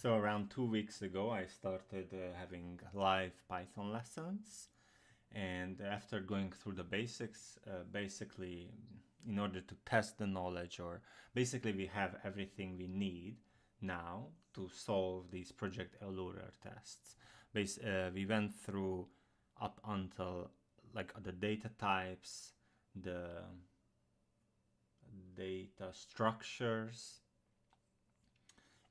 So around 2 weeks ago, I started having live Python lessons. And after going through the basics, basically, in order to test the knowledge, or basically we have everything we need now to solve these Project Euler tests. We went through up until like the data types, the data structures,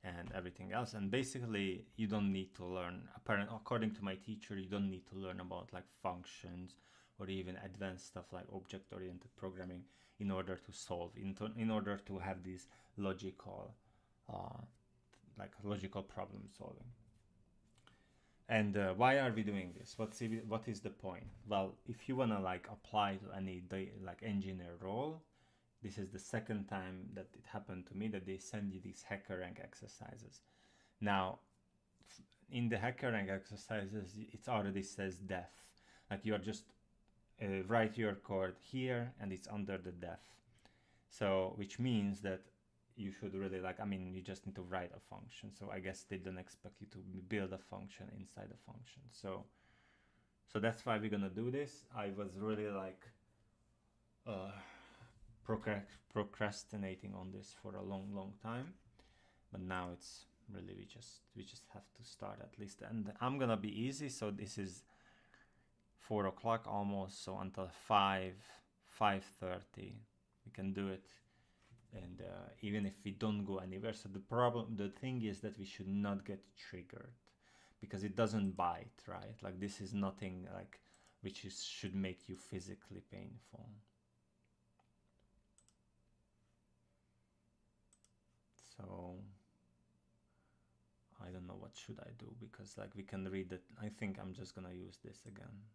and everything else. And basically you don't need to learn, according to my teacher, you don't need to learn about like functions or even advanced stuff like object-oriented programming in order to solve, in order to have these logical logical problem solving. And why are we doing this? What is the point? Well, if you want to like apply to any like engineer role, this is the second time that it happened to me, that they send you these HackerRank exercises. Now, in the HackerRank exercises, it already says def. Like you are just write your code here and it's under the def. So, which means that you should really you just need to write a function. So I guess they don't expect you to build a function inside a function. So that's why we're gonna do this. I was really procrastinating on this for a long time, but now it's really we just have to start at least. And I'm gonna be easy. So this is 4 o'clock almost. So until 5:30, we can do it. And even if we don't go anywhere, so the thing is that we should not get triggered, because it doesn't bite, right? Like this is nothing like should make you physically painful. So I don't know what should I do, because like we can read it. I think I'm just gonna use this again.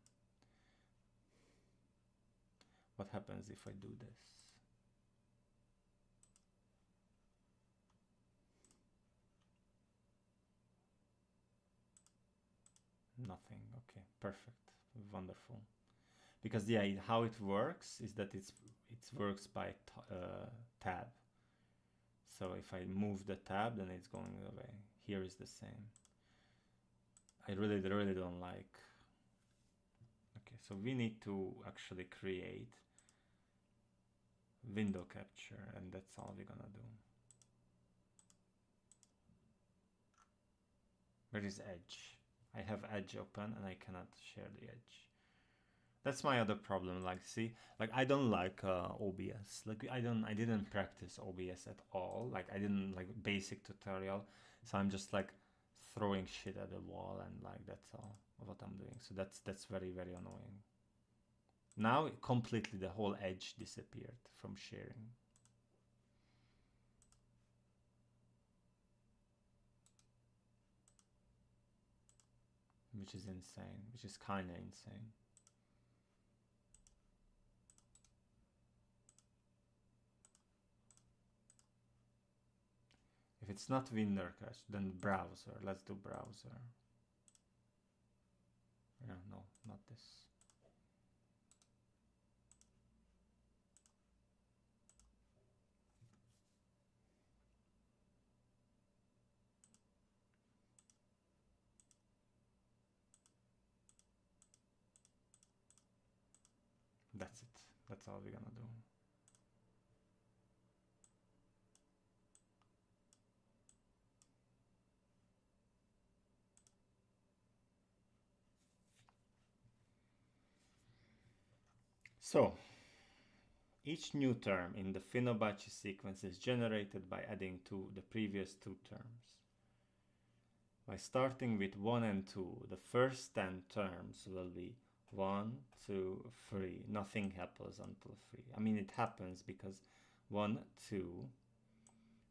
What happens if I do this? Nothing. Okay, perfect, wonderful. Because yeah, how it works is that it works by tab. So if I move the tab, then it's going away. Here is the same. I really don't like. Okay, so we need to actually create window capture, and that's all we're gonna do. Where is Edge? I have Edge open and I cannot share the Edge. That's my other problem. Like, see, like I don't like OBS. Like I didn't practice OBS at all. Like I didn't like basic tutorial. So I'm just like throwing shit at the wall, and like that's all what I'm doing. So that's very annoying. Now completely the whole Edge disappeared from sharing. Which is insane, which is kind of insane. If it's not window cache, then browser. Let's do browser. Yeah, no, not this. That's it. That's all we're gonna do. So, each new term in the Fibonacci sequence is generated by adding to the previous two terms. By starting with 1 and 2, the first 10 terms will be 1, 2, 3. Nothing happens until 3. I mean, it happens because 1, 2.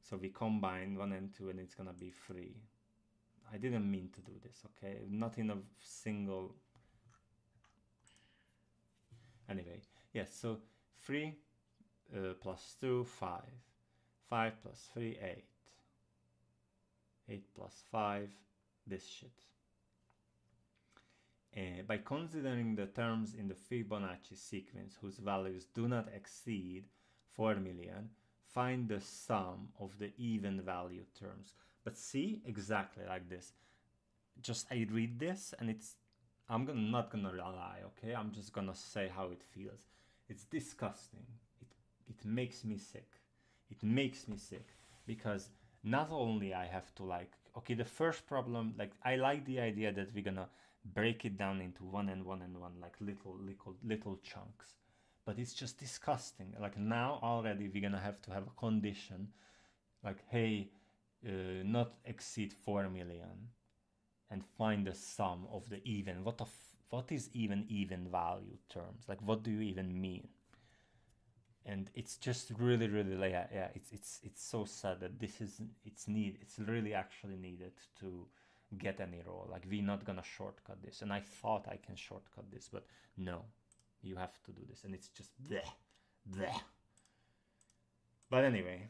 So we combine 1 and 2 and it's gonna be 3. I didn't mean to do this, okay? Not in a single... Anyway, yes, so 3 plus 2, 5. 5 plus 3, 8. 8 plus 5, this shit. By considering the terms in the Fibonacci sequence whose values do not exceed 4 million, find the sum of the even value terms. But see, exactly like this. Just I read this and it's, not gonna lie, okay? I'm just gonna say how it feels. It's disgusting. It makes me sick. It makes me sick because not only I have to like, okay, the first problem, like I like the idea that we're gonna break it down into one and one and one, like little chunks, but it's just disgusting. Like now already we're gonna have to have a condition, like hey, not exceed 4 million, and find the sum of the even. What is even value terms? Like what do you even mean? And it's just really like, yeah, it's so sad that it's really actually needed to get any role. Like we're not gonna shortcut this, and I thought I can shortcut this, but no, you have to do this, and it's just bleh. But anyway,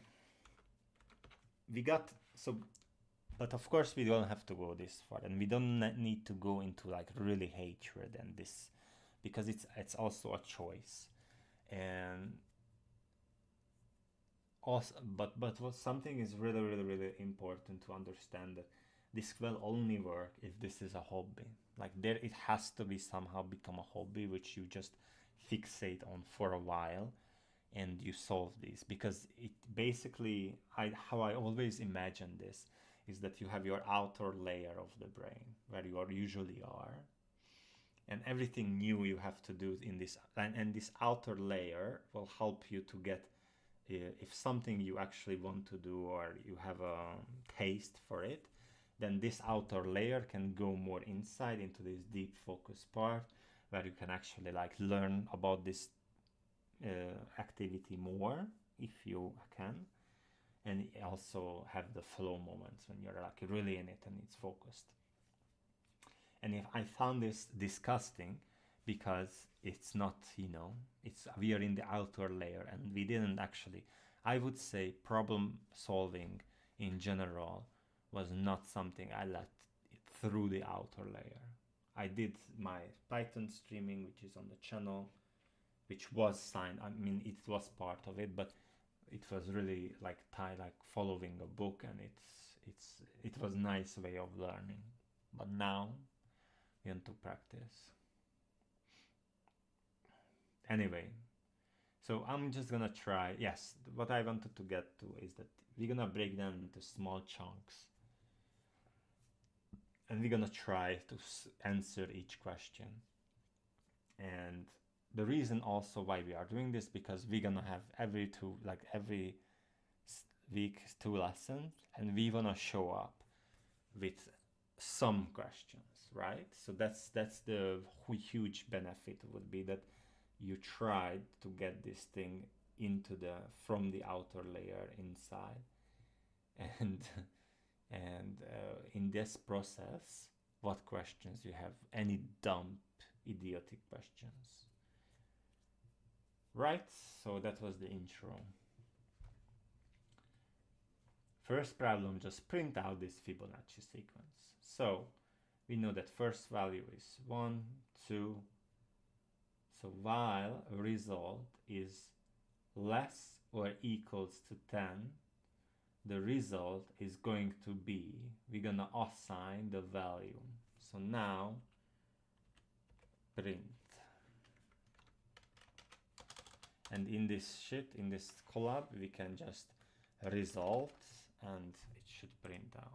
we got so, but of course we don't have to go this far, and we don't need to go into like really hatred and this, because it's also a choice. And also, but what something is really important to understand, that this will only work if this is a hobby. Like there, it has to be somehow become a hobby which you just fixate on for a while, and you solve these. Because it basically, how I always imagine this is that you have your outer layer of the brain where you usually are, and everything new you have to do in this, and this outer layer will help you to get, if something you actually want to do or you have a taste for it, then this outer layer can go more inside into this deep focus part where you can actually like learn about this activity more if you can, and also have the flow moments when you're like really in it and it's focused. And if I found this disgusting because it's not, it's, we are in the outer layer and we didn't actually, I would say problem solving in general was not something I let through the outer layer. I did my Python streaming, which is on the channel, which was signed. I mean, it was part of it, but it was really like following a book, and it was nice way of learning. But now we want to practice. Anyway, so I'm just gonna try. Yes, what I wanted to get to is that we're gonna break down into small chunks, and we're gonna try to answer each question. And the reason also why we are doing this, because we're gonna have every week 2 lessons, and we wanna show up with some questions, right? So that's the huge benefit would be that you tried to get this thing into from the outer layer inside, and in this process, what questions you have, any dumb idiotic questions, right? So that was the intro. First problem, just print out this Fibonacci sequence. So we know that first value is 1, 2. So while a result is less or equals to 10, the result is going to be, we're gonna assign the value. So now print. And in this collab, we can just results, and it should print out.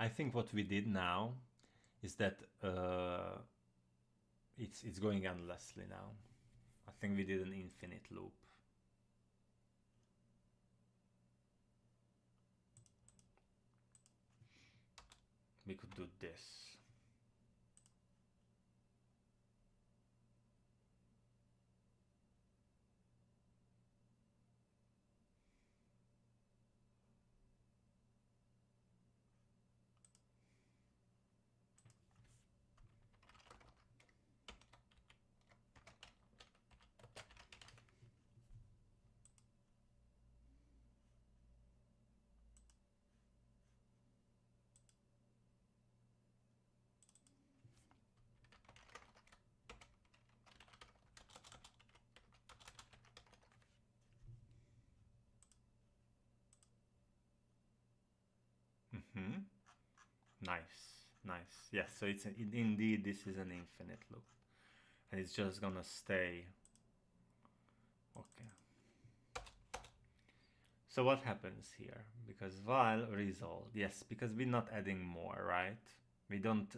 I think what we did now is that it's going endlessly now. I think we did an infinite loop. We could do this. Nice, nice. Yes, so it's indeed this is an infinite loop, and it's just gonna stay. Okay. So what happens here? Because while result, yes, because we're not adding more, right? We don't.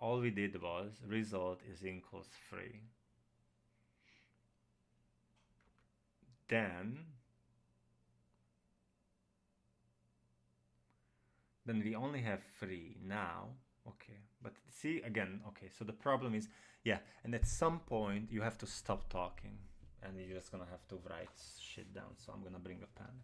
All we did was result is equals 3. Then we only have 3 now. Okay, but see again, okay, so the problem is, yeah, and at some point you have to stop talking and you're just gonna have to write shit down. So I'm gonna bring a pen.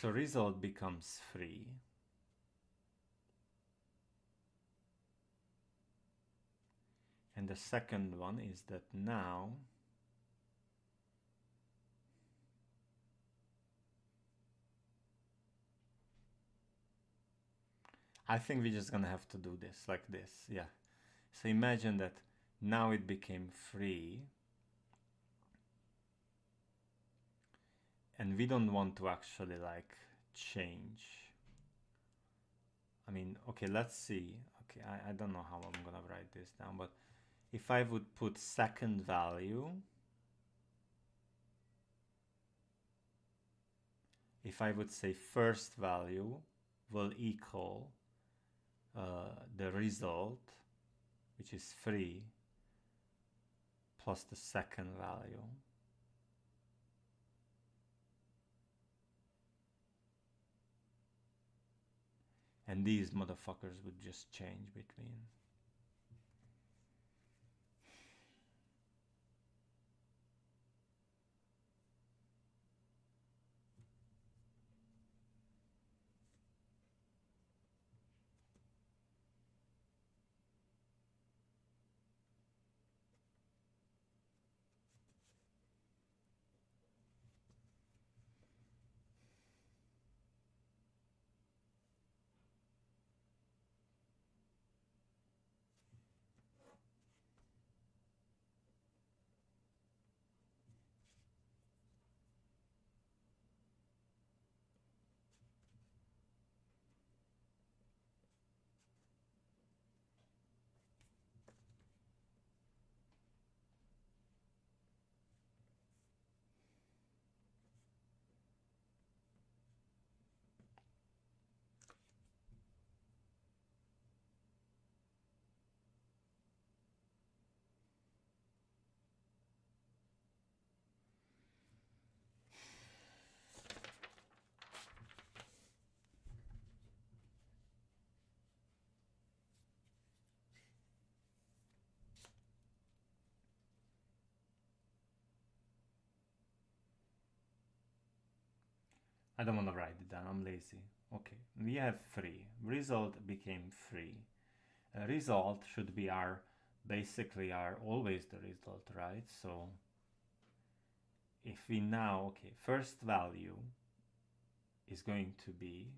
So result becomes 3. And the second one is that now I think we're just gonna have to do this like this, yeah. So imagine that now it became 3, and we don't want to actually like change. I mean, okay, let's see. Okay, I don't know how I'm gonna write this down, but if I would put second value, if I would say first value will equal the result, which is 3, plus the second value. And these motherfuckers would just change between. I don't want to write it down, I'm lazy. Okay, we have 3. Result became 3. Result should be basically always the result, right? So if we now, okay, first value is going to be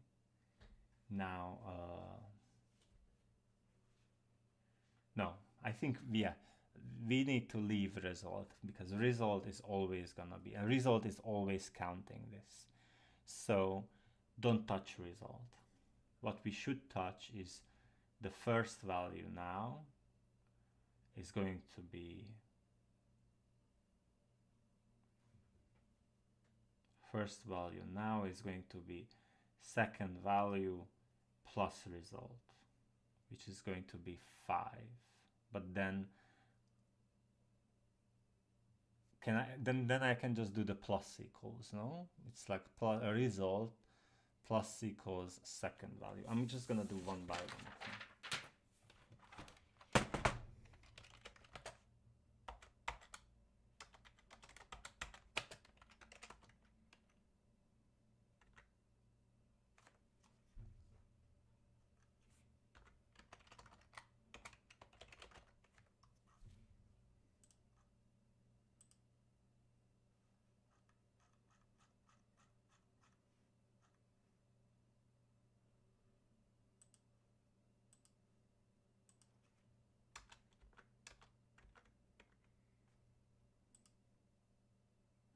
now, no, I think, yeah, we need to leave result because result is always gonna be, a result is always counting this. So don't touch result. What we should touch is the first value now is going to be second value plus result, which is going to be 5. But then then I can just do the plus equals, no? It's like plus a result plus equals second value. I'm just gonna do one by one.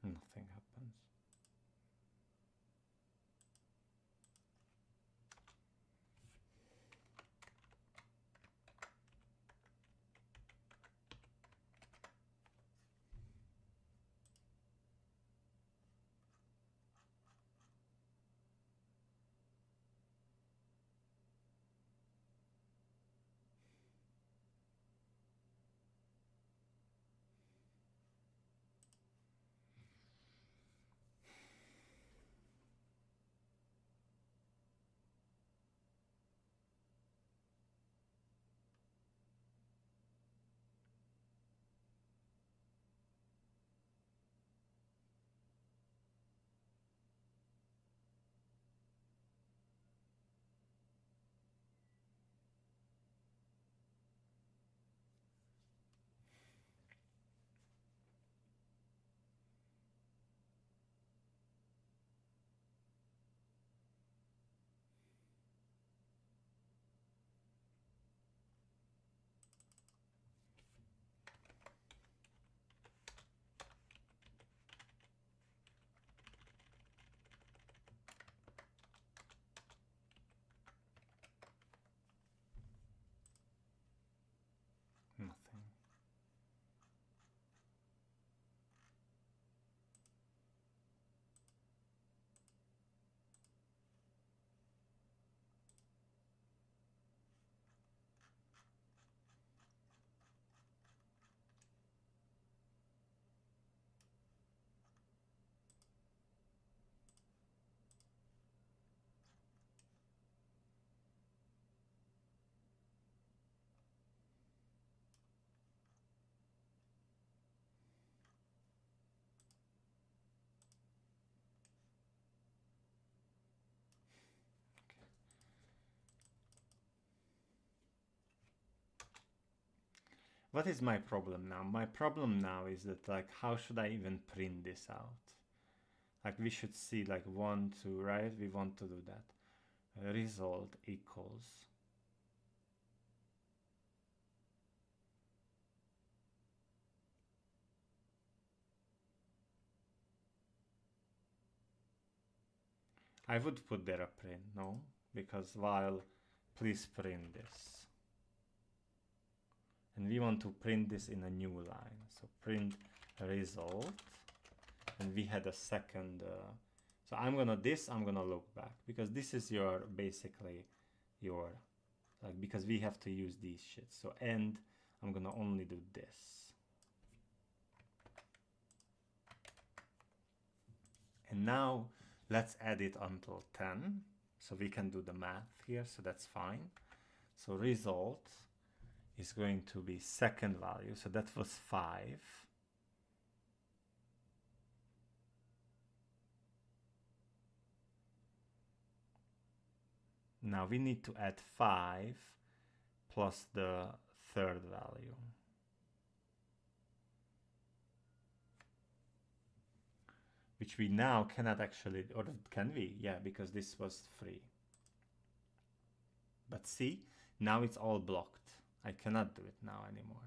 Nothing happens. Nothing. What is my problem now? My problem now is that, like, how should I even print this out? Like, we should see like 1, 2, right? We want to do that. Result equals. I would put there a print, no? Because while, please print this. And we want to print this in a new line. So print result. And we had a second. So I'm gonna look back, because this is your, basically your, like, because we have to use these shits. So end, I'm gonna only do this. And now let's add it until 10. So we can do the math here, so that's fine. So result is going to be second value. So that was 5. Now we need to add 5 plus the third value. Which we now cannot actually, or can we? Yeah, because this was 3. But see, now it's all blocked. I cannot do it now anymore.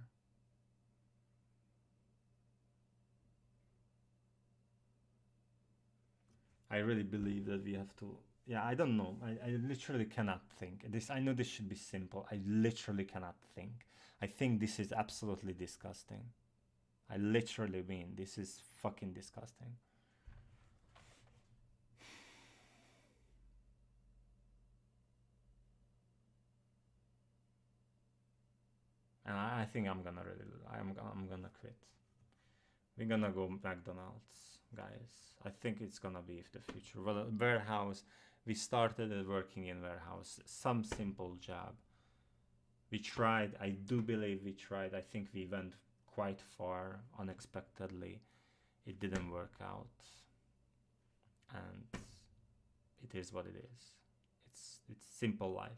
I really believe that we have to, yeah, I don't know. I literally cannot think. I know this should be simple. I literally cannot think. I think this is absolutely disgusting. I literally mean, this is fucking disgusting. And I think I'm gonna quit. We're gonna go McDonald's, guys. I think it's gonna be the future. Well, warehouse, We started working in warehouse, some simple job. We tried, I do believe we tried. I think we went quite far unexpectedly. It didn't work out. And it is what it is. It's simple life.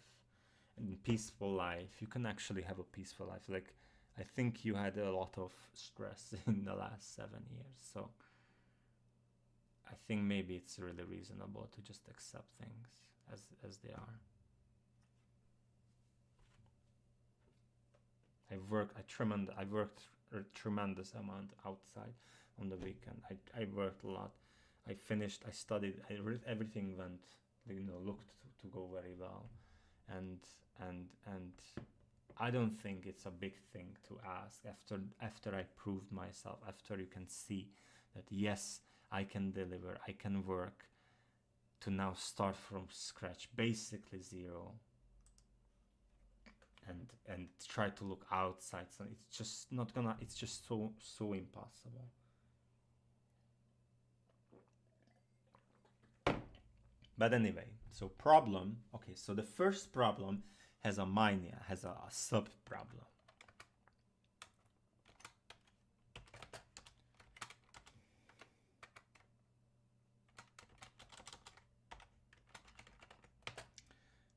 And peaceful life. You can actually have a peaceful life. Like, I think you had a lot of stress in the last 7 years. So I think maybe it's really reasonable to just accept things as they are. I worked a tremendous amount outside on the weekend. I worked a lot. I finished, I studied, everything went, looked to go very well. And I don't think it's a big thing to ask after I proved myself, after you can see that yes, I can deliver, I can work, to now start from scratch, basically zero, and try to look outside. So it's just not gonna, it's just so impossible. But anyway, so problem, okay, so the first problem has a mania, has a sub problem.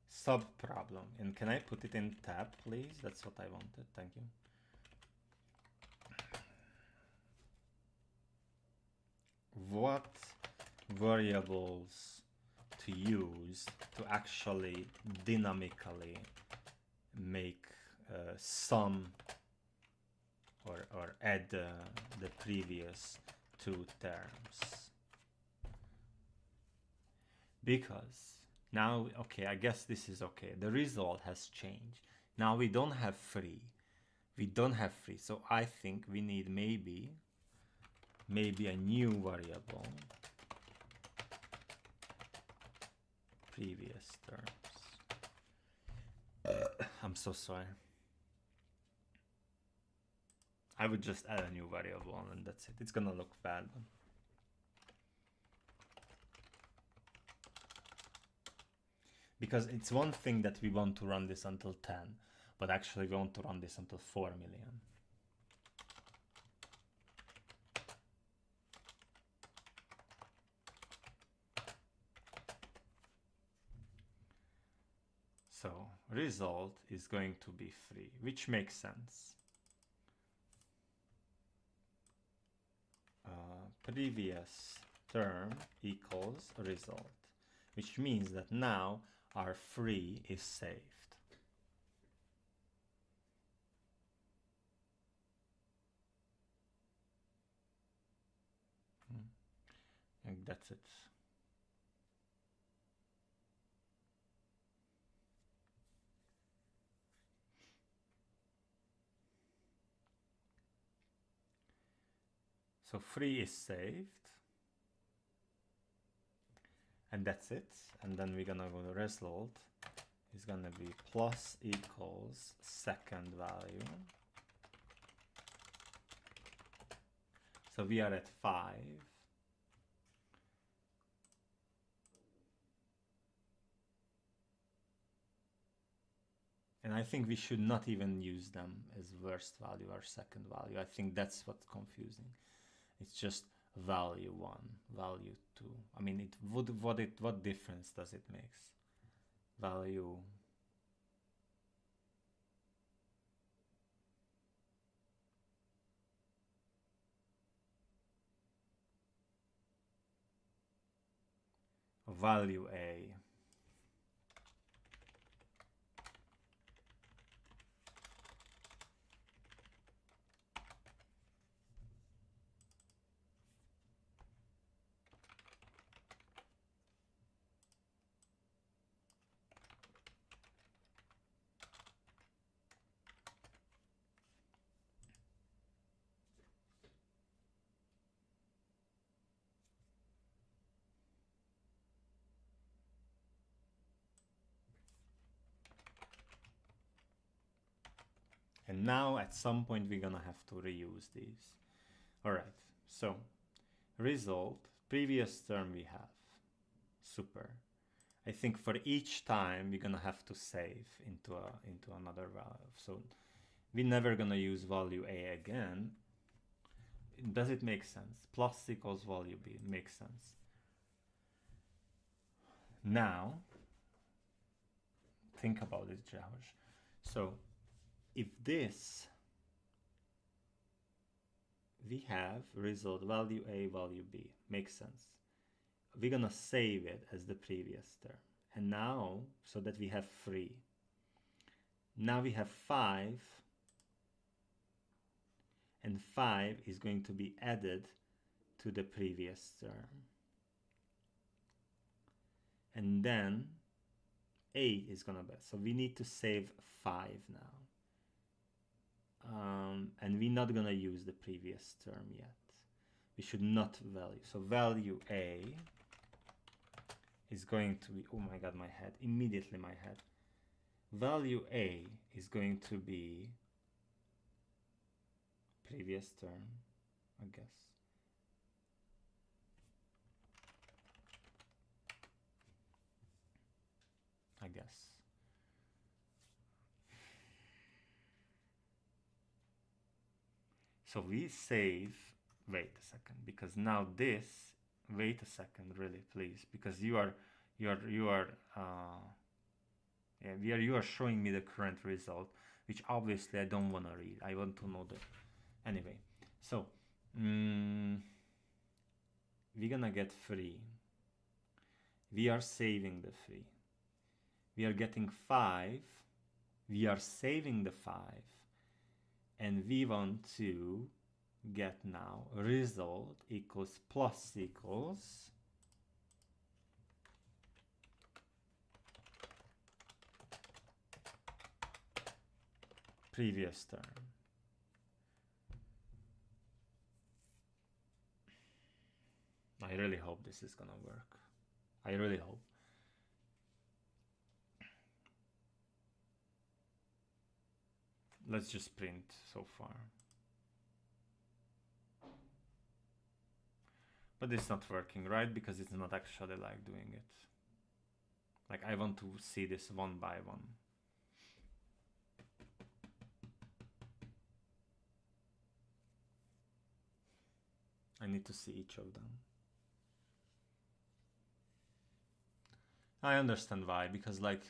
Sub problem. And can I put it in tab, please? That's what I wanted. Thank you. What variables to use to actually dynamically make sum or add the previous two terms? Because now, okay, I guess this is okay. The result has changed. Now we don't have free. We don't have free. So I think we need maybe a new variable. Previous terms. I'm so sorry. I would just add a new variable and that's it. It's gonna look bad. Because it's one thing that we want to run this until 10, but actually we want to run this until 4 million. So result is going to be free, which makes sense. Previous term equals result, which means that now our free is saved. And that's it. So free is saved. And that's it. And then we're gonna go to result. Is gonna be plus equals second value. So we are at 5. And I think we should not even use them as first value or second value. I think that's what's confusing. It's just value 1, value 2. I mean, what difference does it make? Value value A. And now at some point we're gonna have to reuse these. All right, so result, previous term we have, super. I think for each time we're gonna have to save into another value. So we're never gonna use value A again. Does it make sense? Plus equals value B makes sense. Now think about it, George. So if this, we have result value A, value B, makes sense. We're gonna save it as the previous term. And now, so that we have 3. Now we have 5, and 5 is going to be added to the previous term. And then 8 is gonna be, so we need to save 5 now. And we're not gonna use the previous term yet. We should not value. So value A is going to be, oh my god, my head, immediately my head. Value A is going to be previous term, I guess. So we save, wait a second, because now this, wait a second, really, please, because you are showing me the current result, which obviously I don't want to read. I want to know the, anyway. So we're gonna get 3. We are saving the 3. We are getting 5. We are saving the 5. And we want to get now result equals plus equals previous term. I really hope this is gonna work. I really hope. Let's just print so far. But it's not working, right? Because it's not actually like doing it. Like I want to see this one by one. I need to see each of them. I understand why, because like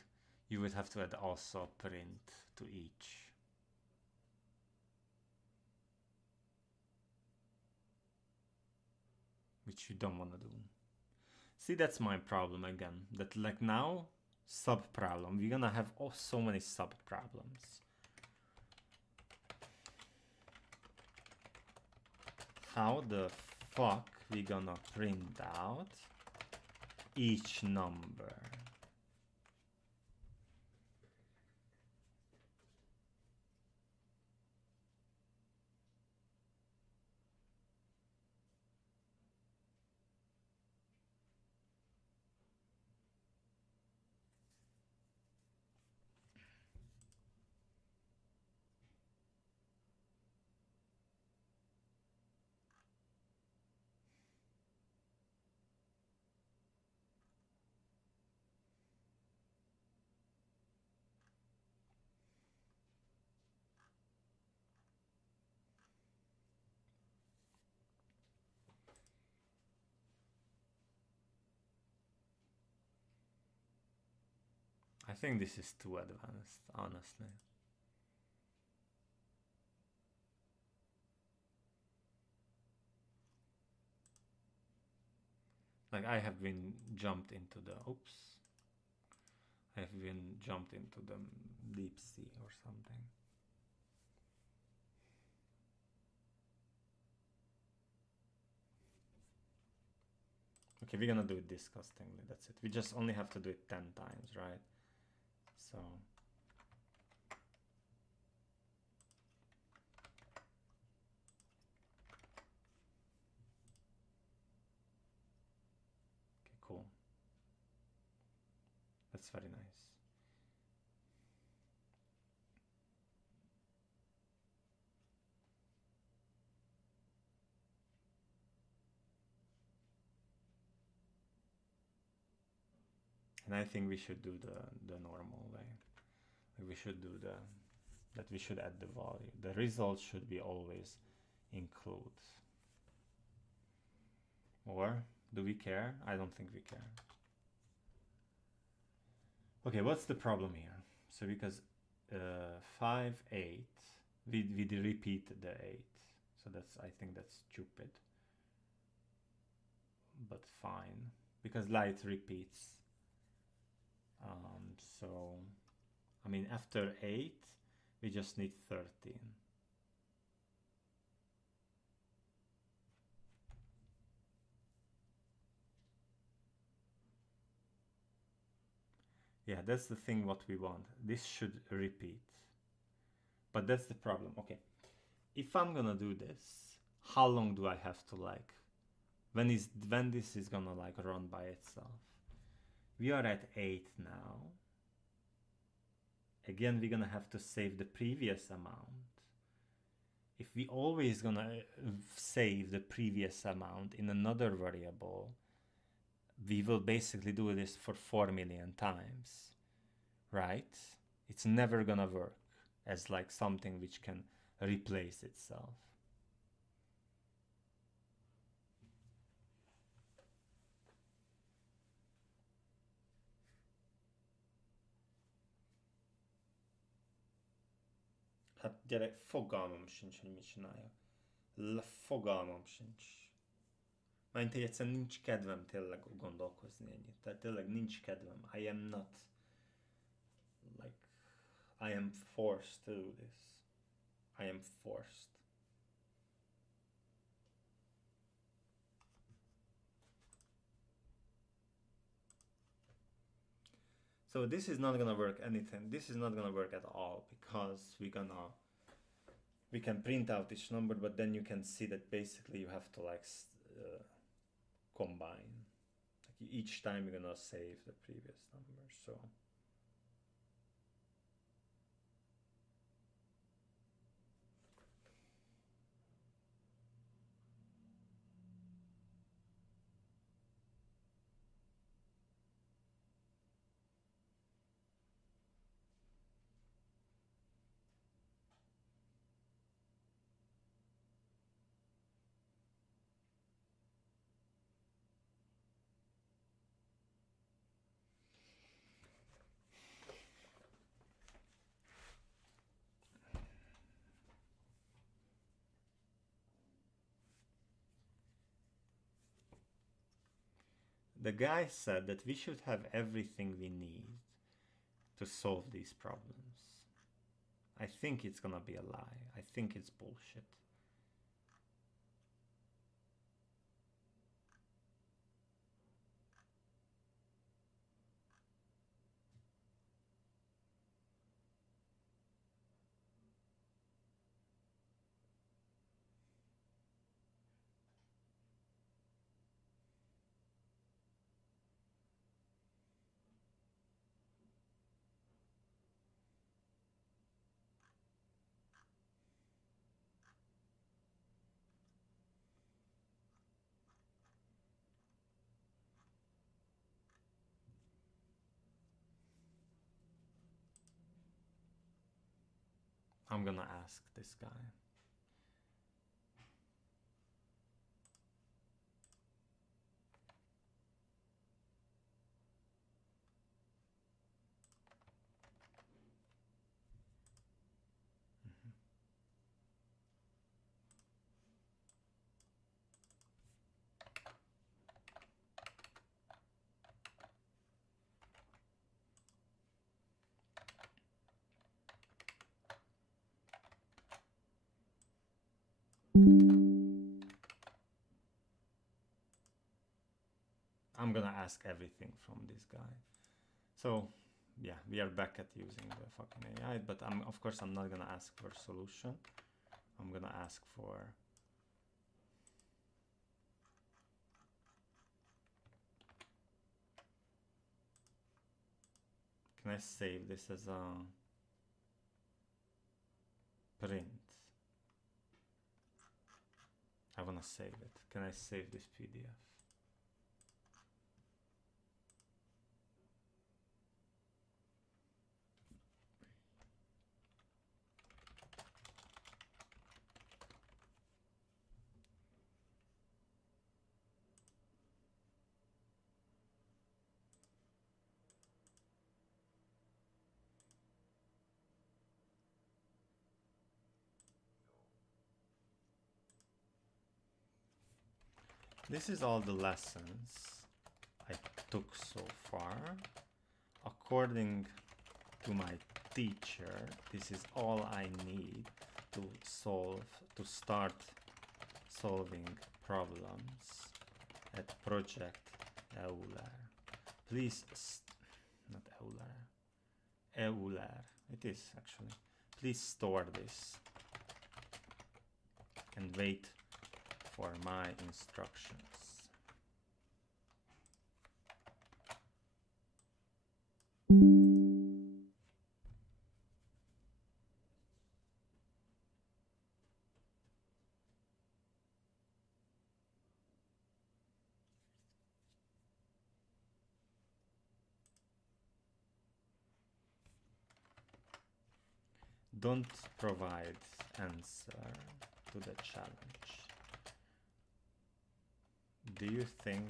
you would have to add also print to each. Which you don't want to do. See, that's my problem again. That like now, sub problem. We're gonna have so many sub problems. How the fuck we gonna print out each number? I think this is too advanced, honestly. Like I have been jumped into the, oops. I have been jumped into the deep sea or something. Okay, we're gonna do it disgustingly, that's it. We just only have to do it 10 times, right? So okay, cool. That's very nice. And I think we should do the normal way. We should do that we should add the value. The result should be always include. Or do we care? I don't think we care. Okay, what's the problem here? So because 5, 8, we repeat the 8. So I think that's stupid. But fine, because light repeats. So, I mean, after 8, we just need 13. Yeah, that's the thing what we want. This should repeat. But that's the problem. Okay, if I'm gonna do this, how long do I have to like, when this is gonna like run by itself? We are at 8 now. Again, we're gonna have to save the previous amount. If we always gonna save the previous amount in another variable, we will basically do this for 4 million times, right? It's never gonna work as like something which can replace itself. Hát gyerek, fogalmam sincs, hogy mit csináljak. Fogalmam sincs. Mert hogy egyszerűen nincs kedvem tényleg gondolkozni ennyit. Tehát tényleg nincs kedvem. I am not, like, I am forced to do this. I am forced. So this is not gonna work anything. This is not gonna work at all, because we can print out each number, but then you can see that basically you have to like combine. Like each time you're gonna save the previous number. So the guy said that we should have everything we need to solve these problems. I think it's gonna be a lie. I think it's bullshit. I'm gonna ask this guy. I'm gonna ask everything from this guy. So yeah, we are back at using the fucking AI, but of course I'm not gonna ask for a solution. I'm gonna ask for can I save this as a print? I wanna save it. Can I save this PDF? This is all the lessons I took so far. According to my teacher, this is all I need to start solving problems at Project Euler. Please, not Euler, it is actually. Please store this and wait for my instructions. Don't provide answer to the challenge. Do you think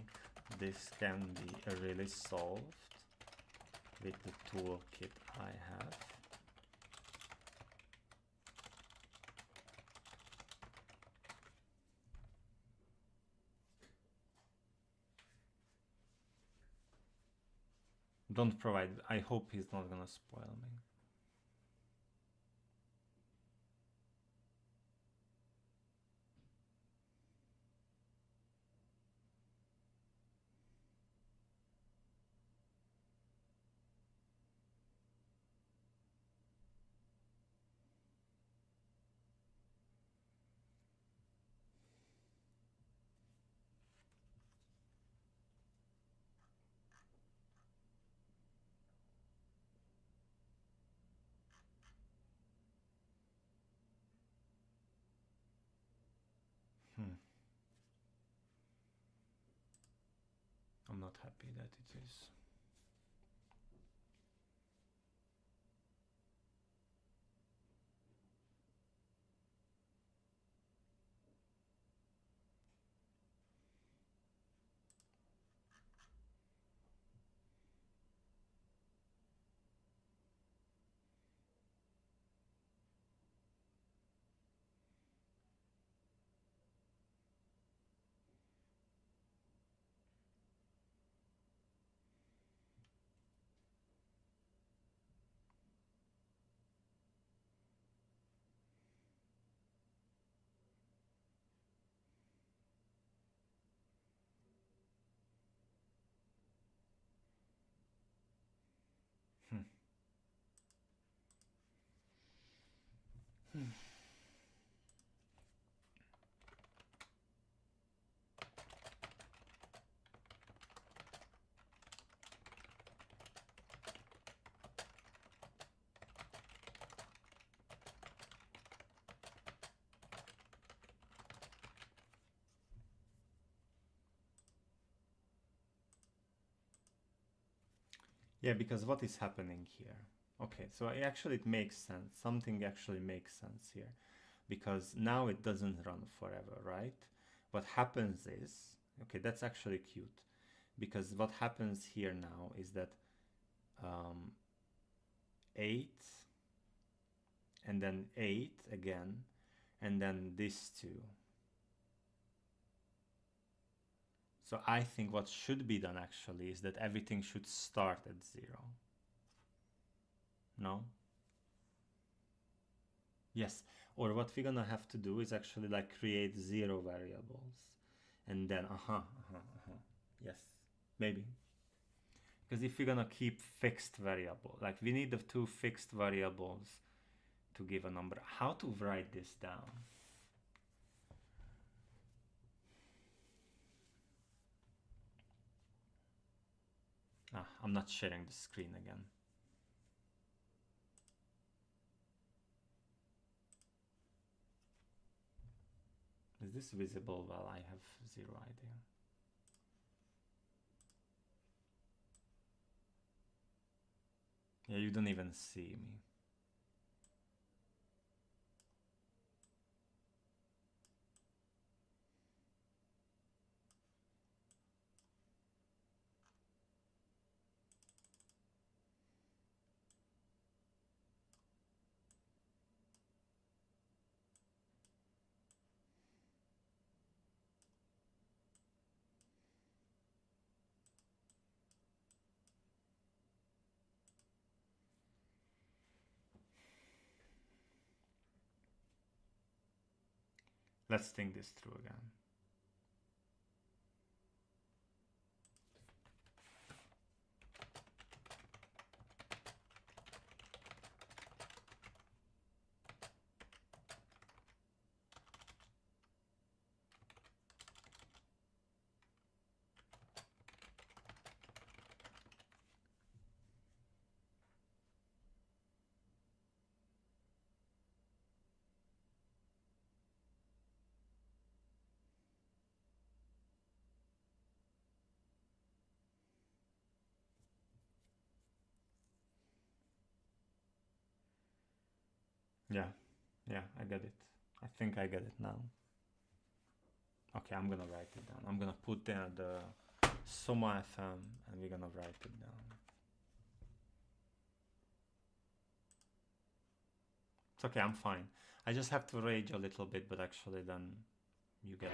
this can be really solved with the toolkit I have? Don't provide. I hope he's not gonna spoil me. I'm not happy that it is. Yeah, because what is happening here? Okay, so actually it makes sense. Something actually makes sense here. Because now it doesn't run forever, right? What happens is, okay, that's actually cute. Because what happens here now is that 8, and then 8 again, and then this 2. So I think what should be done actually is that everything should start at 0. No? Yes. Or what we're gonna have to do is actually like create 0 variables. And then, yes, maybe. Because if we're gonna keep fixed variable, like we need the 2 fixed variables to give a number. How to write this down? I'm not sharing the screen again. Is this visible? Well, I have 0 idea. Yeah, you don't even see me. Let's think this through again. Yeah, I get it. I think I get it now. Okay, I'm gonna write it down. I'm gonna put there the Soma FM and we're gonna write it down. It's okay, I'm fine. I just have to rage a little bit, but actually then you get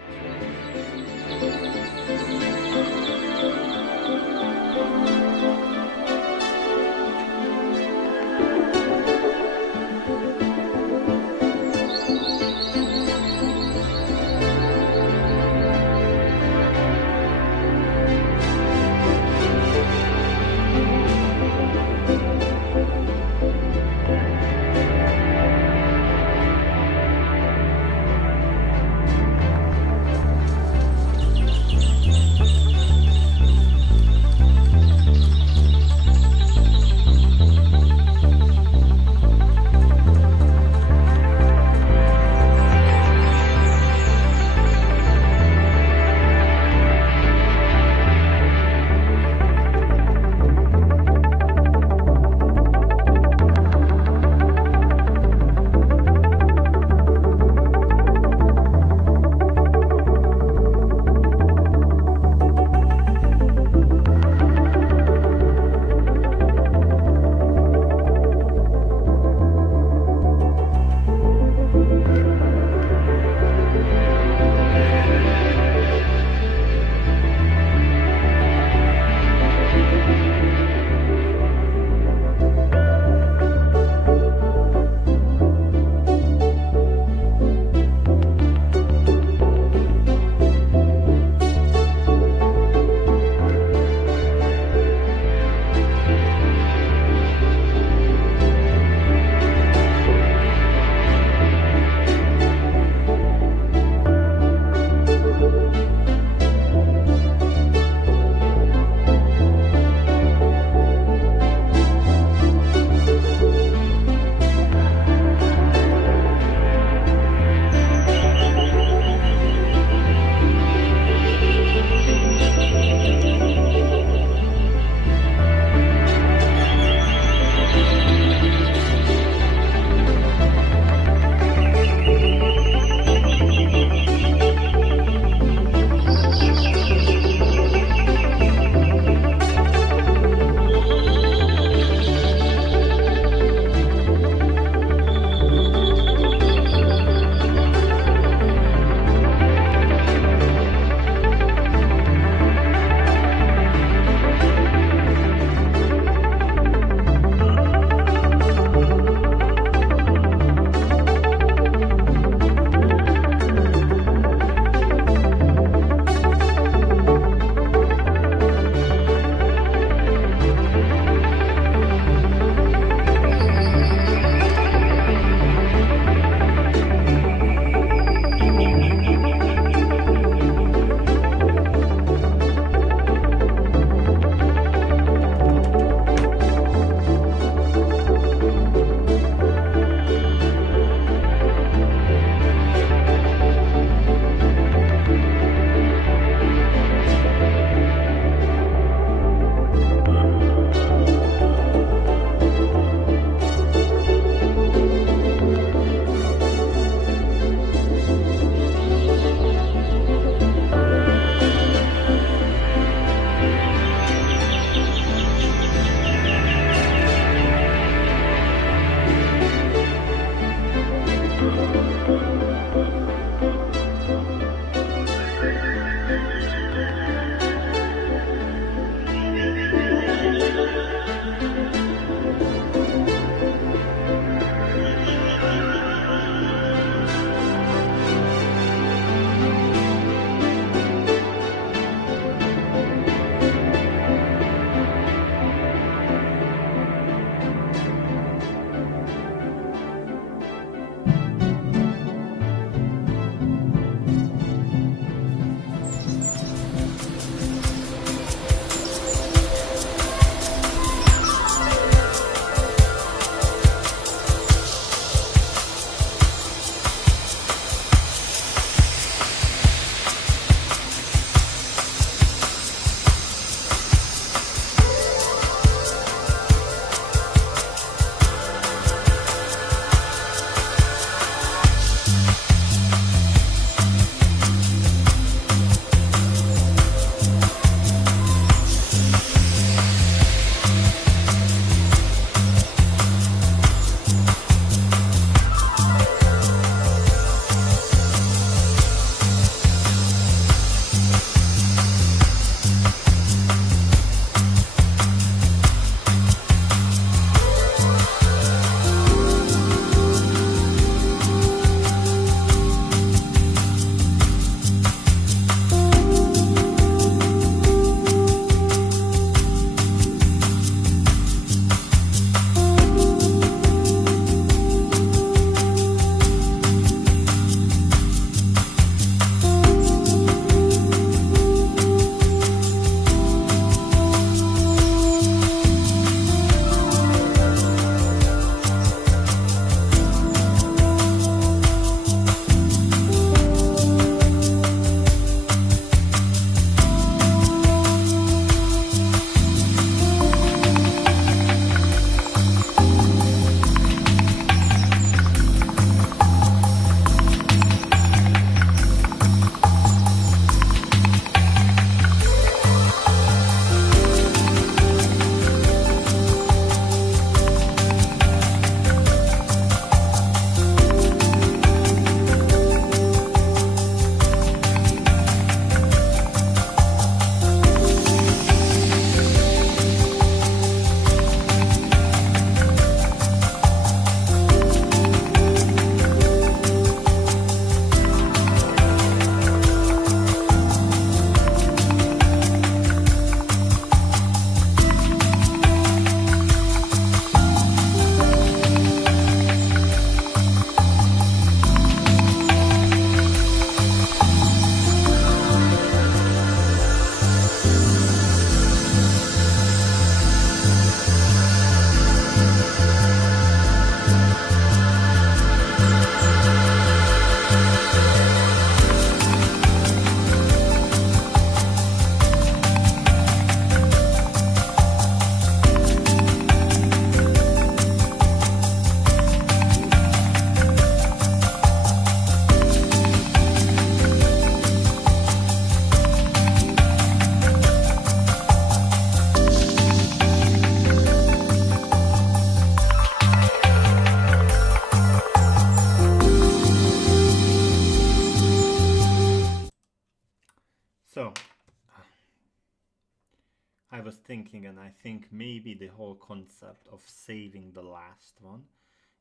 thinking, and I think maybe the whole concept of saving the last one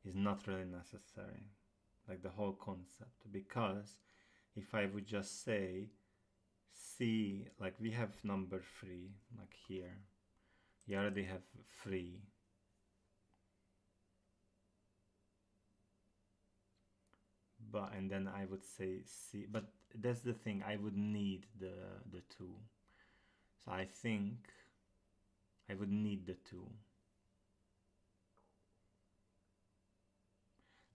is not really necessary, like the whole concept, because if I would just say C, like we have number 3, like here, we already have 3. But, and then I would say C, but that's the thing, I would need the 2. So I think I would need the 2.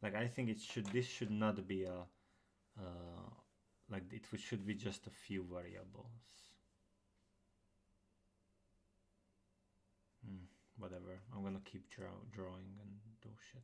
Like I think this should not be a like it should be just a few variables. Whatever, I'm gonna keep drawing and do shit.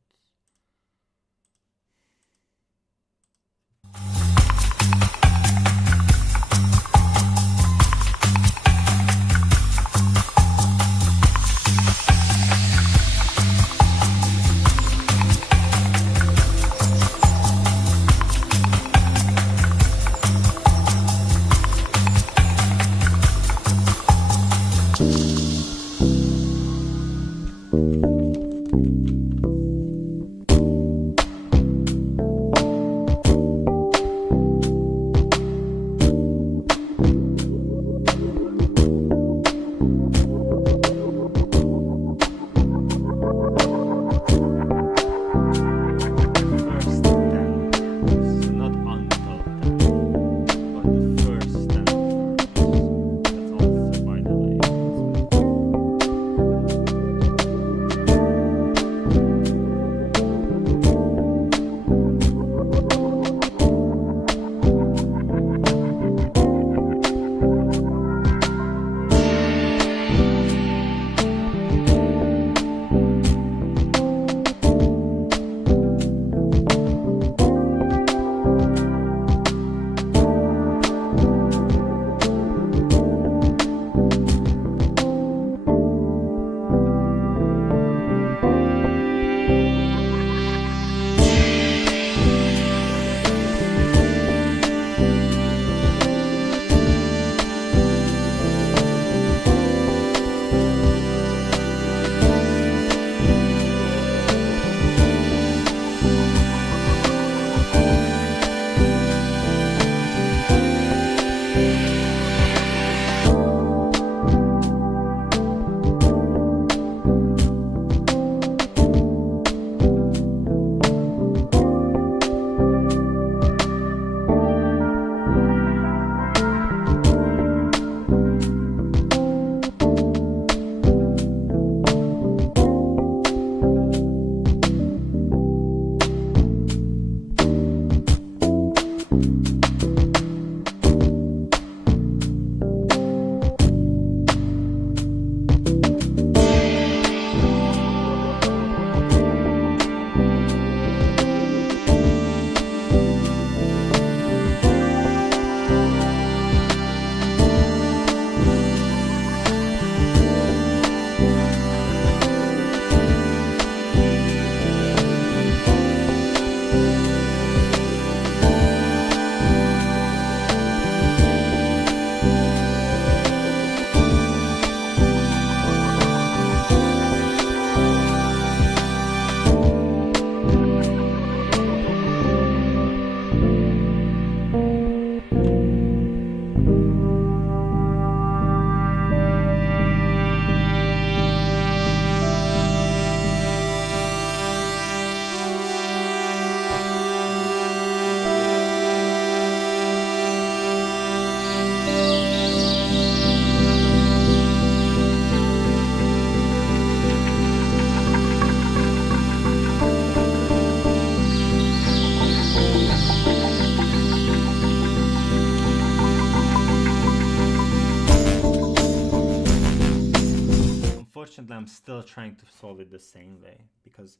Unfortunately, I'm still trying to solve it the same way, because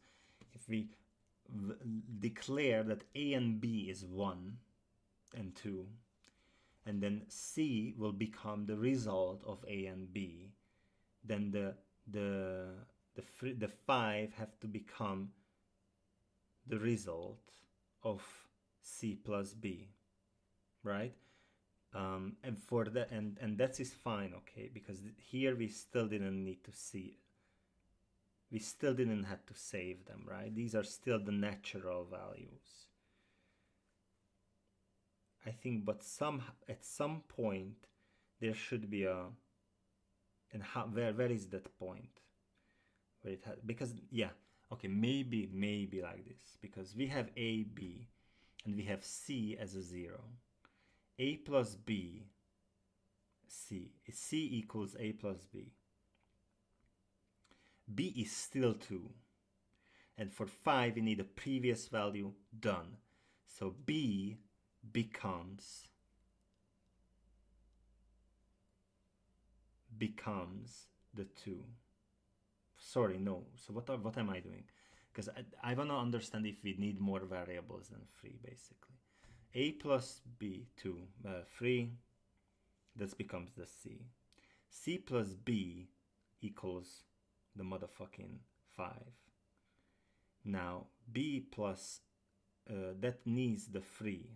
if we declare that A and B is 1 and 2, and then C will become the result of A and B, then the 5 have to become the result of C plus B, right? And for that, and that is fine, okay, because here we still didn't need to see it. We still didn't have to save them, right? These are still the natural values, I think. But at some point there should be a, and how, where is that point where it has, because yeah, okay, maybe like this, because we have a, b, and we have c as a 0. A plus b, c equals a plus b. B is still 2, and for 5 we need a previous value, done. So b becomes the 2. Sorry, no. So what am I doing? Because I want to understand if we need more variables than 3, basically. A plus b, 2, 3, that becomes the c. C plus b equals the motherfucking 5. Now b plus that needs the 3,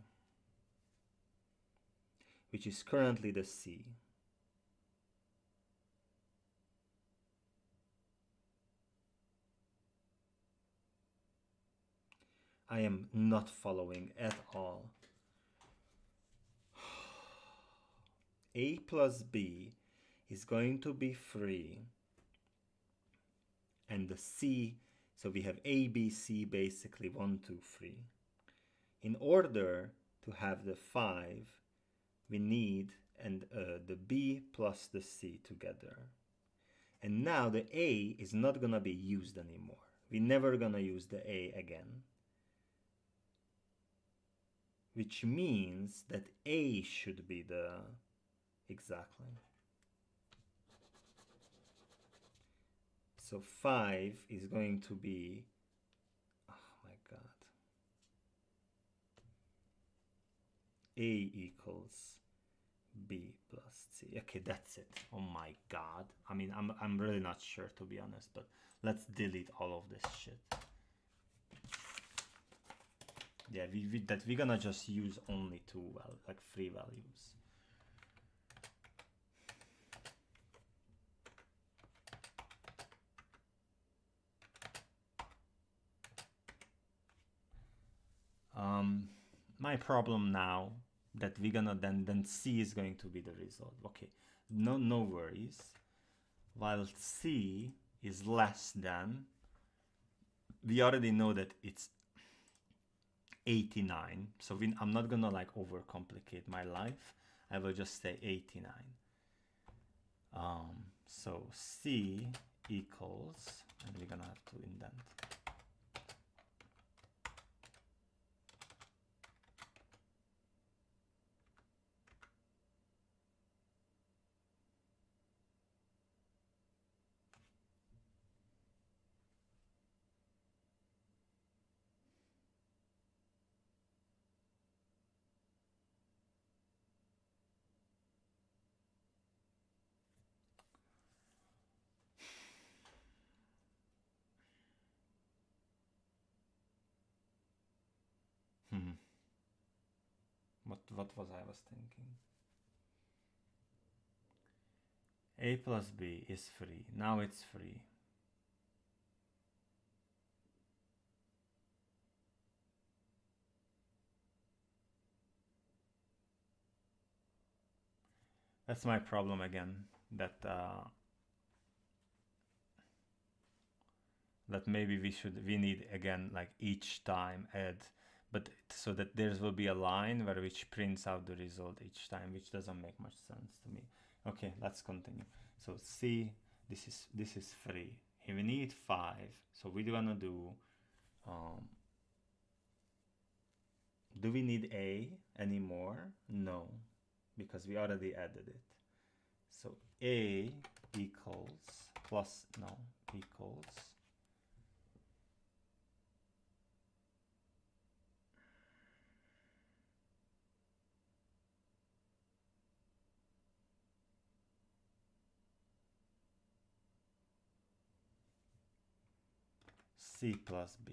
which is currently the c. I am not following at all. A plus b is going to be 3, and the c, so we have a, b, c, basically 1, 2, 3. In order to have the 5, we need the b plus the c together. And now the a is not gonna be used anymore. We're never gonna use the a again, which means that a should be the, exactly. So 5 is going to be, oh my god, a equals b plus c. Okay, that's it. Oh my god. I mean, I'm really not sure, to be honest, but let's delete all of this shit. Yeah, we're gonna just use only 2, like 3 values. My problem now that we're gonna then c is going to be the result. Okay, no worries. While c is less than, we already know that it's 89, so I'm not gonna like overcomplicate my life. I will just say 89. So c equals, and we're gonna have to indent, what was I was thinking? A plus b is 3. Now it's 3. That's my problem again, that that maybe we need again, like each time add, but so that there will be a line where which prints out the result each time, which doesn't make much sense to me. Okay, let's continue. So c, this is 3. Here we need 5. So we wanna do we need a anymore? No, because we already added it. So a equals plus, no, equals c plus b.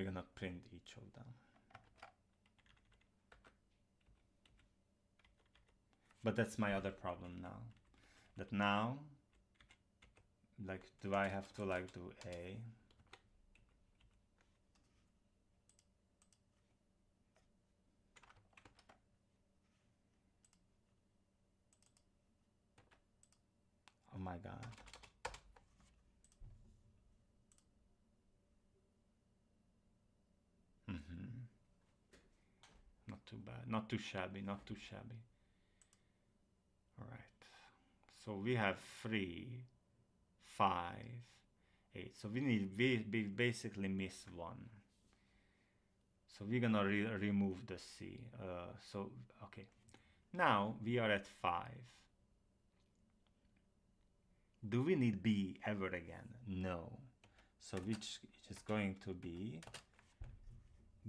we're gonna print each of them. But that's my other problem now. That now, like, do I have to like do A? Oh my God. Not too bad, not too shabby, not too shabby. All right, so we have 3, 5, 8. So we basically miss 1. So we're gonna remove the C. So okay, now we are at 5. Do we need B ever again? No. So which is going to be,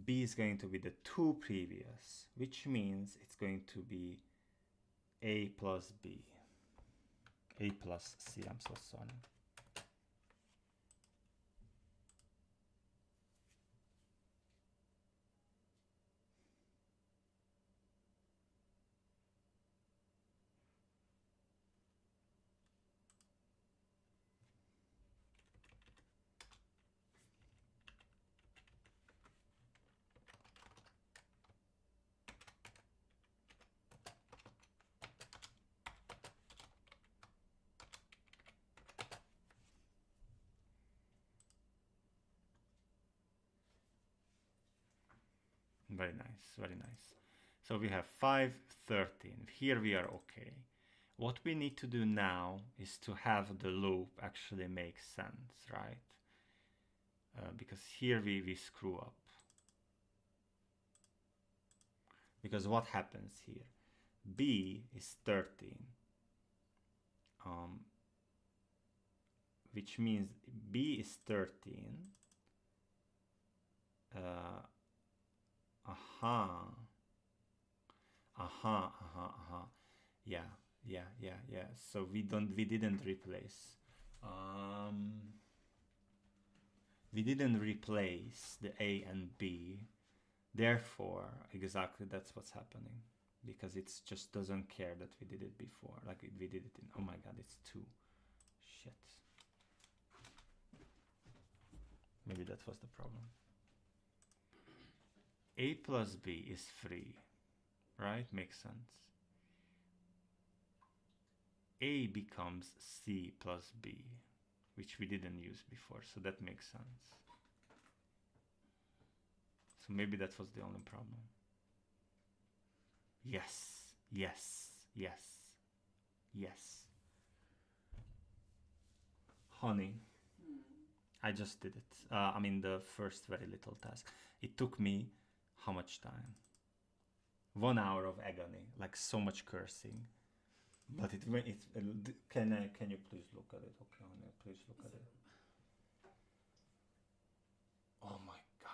B is going to be the 2 previous, which means it's going to be A plus B. A plus C, I'm so sorry. Very nice, very nice. So we have 5, 13. Here we are okay. What we need to do now is to have the loop actually make sense, right? Because here we screw up. Because what happens here? B is 13. Which means B is 13. Yeah. So we didn't replace. We didn't replace the A and B. Therefore, exactly that's what's happening. Because it just doesn't care that we did it before. Like we did it in, oh my God, it's 2. Shit. Maybe that was the problem. A plus B is 3, right? Makes sense. A becomes C plus B, which we didn't use before, so that makes sense. So maybe that was the only problem. Yes. Honey, I just did it. I mean, the first very little task. It took me how much time? 1 hour of agony, like so much cursing. But can you please look at it? Okay, honey, please look at it. Oh my God.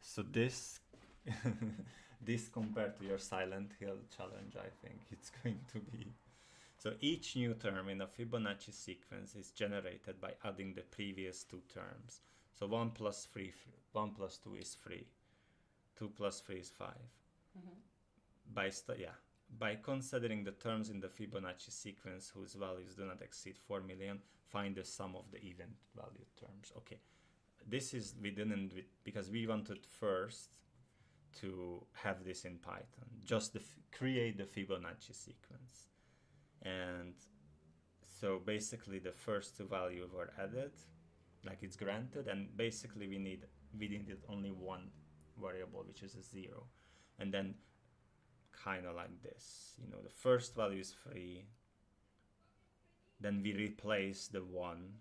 So this this compared to your Silent Hill challenge, I think it's going to be. So each new term in a Fibonacci sequence is generated by adding the previous 2 terms. So 1 plus 2 is 3. 2 plus 3 is 5. By considering the terms in the Fibonacci sequence whose values do not exceed 4 million, find the sum of the even valued terms. Okay, this is, because we wanted first to have this in Python, just create the Fibonacci sequence. And so basically the first 2 values were added, like it's granted, and basically we needed only 1 variable, which is a 0. And then kind of like this, the first value is 3, then we replace the 1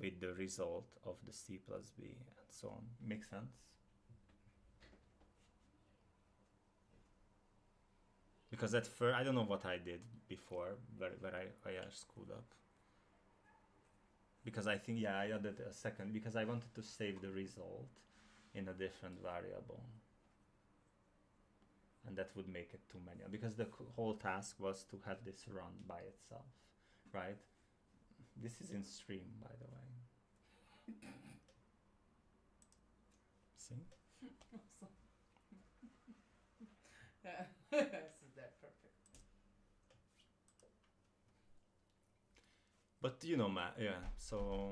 with the result of the C plus B, and so on. Makes sense? Because at first, I don't know what I did before, where I screwed up. Because I think, I added a second, because I wanted to save the result. in a different variable. And that would make it too many, because the whole task was to have this run by itself, right? This is in stream, by the way. See? Awesome. Yeah, this is that perfect. But you know, yeah. So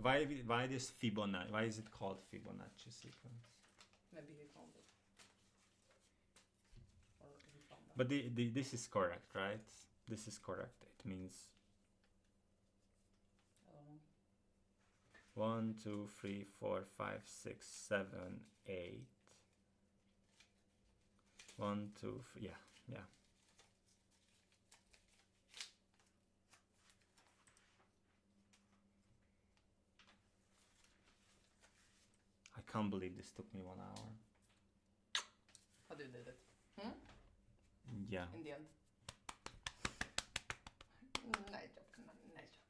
why this Fibonacci? Why is it called Fibonacci sequence? Maybe he found it. Or he found that. But this is correct, right? This is correct. It means I don't know. 1, 2, 3, 4, 5, 6, 7, 8. 1, 2, 3, yeah. I can't believe this took me 1 hour. How do you did it? Yeah. In the end. Nice job, nice job.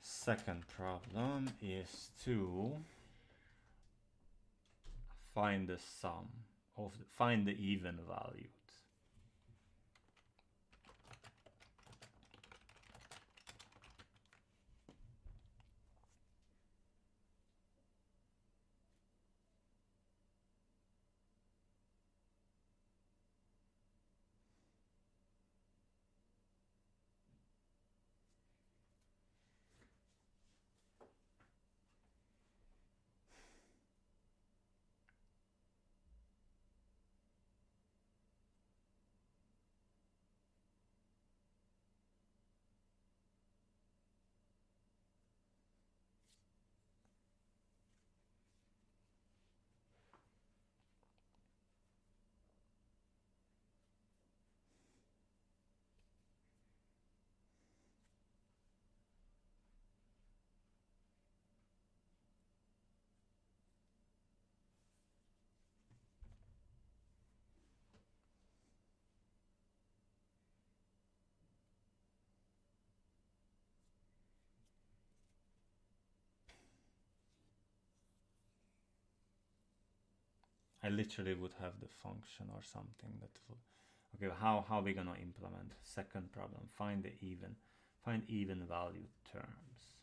Second problem is to find the sum of find the even values. I literally would have the function or something that will. Okay, how are we gonna implement second problem? Find even value terms.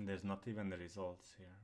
And there's not even the results here.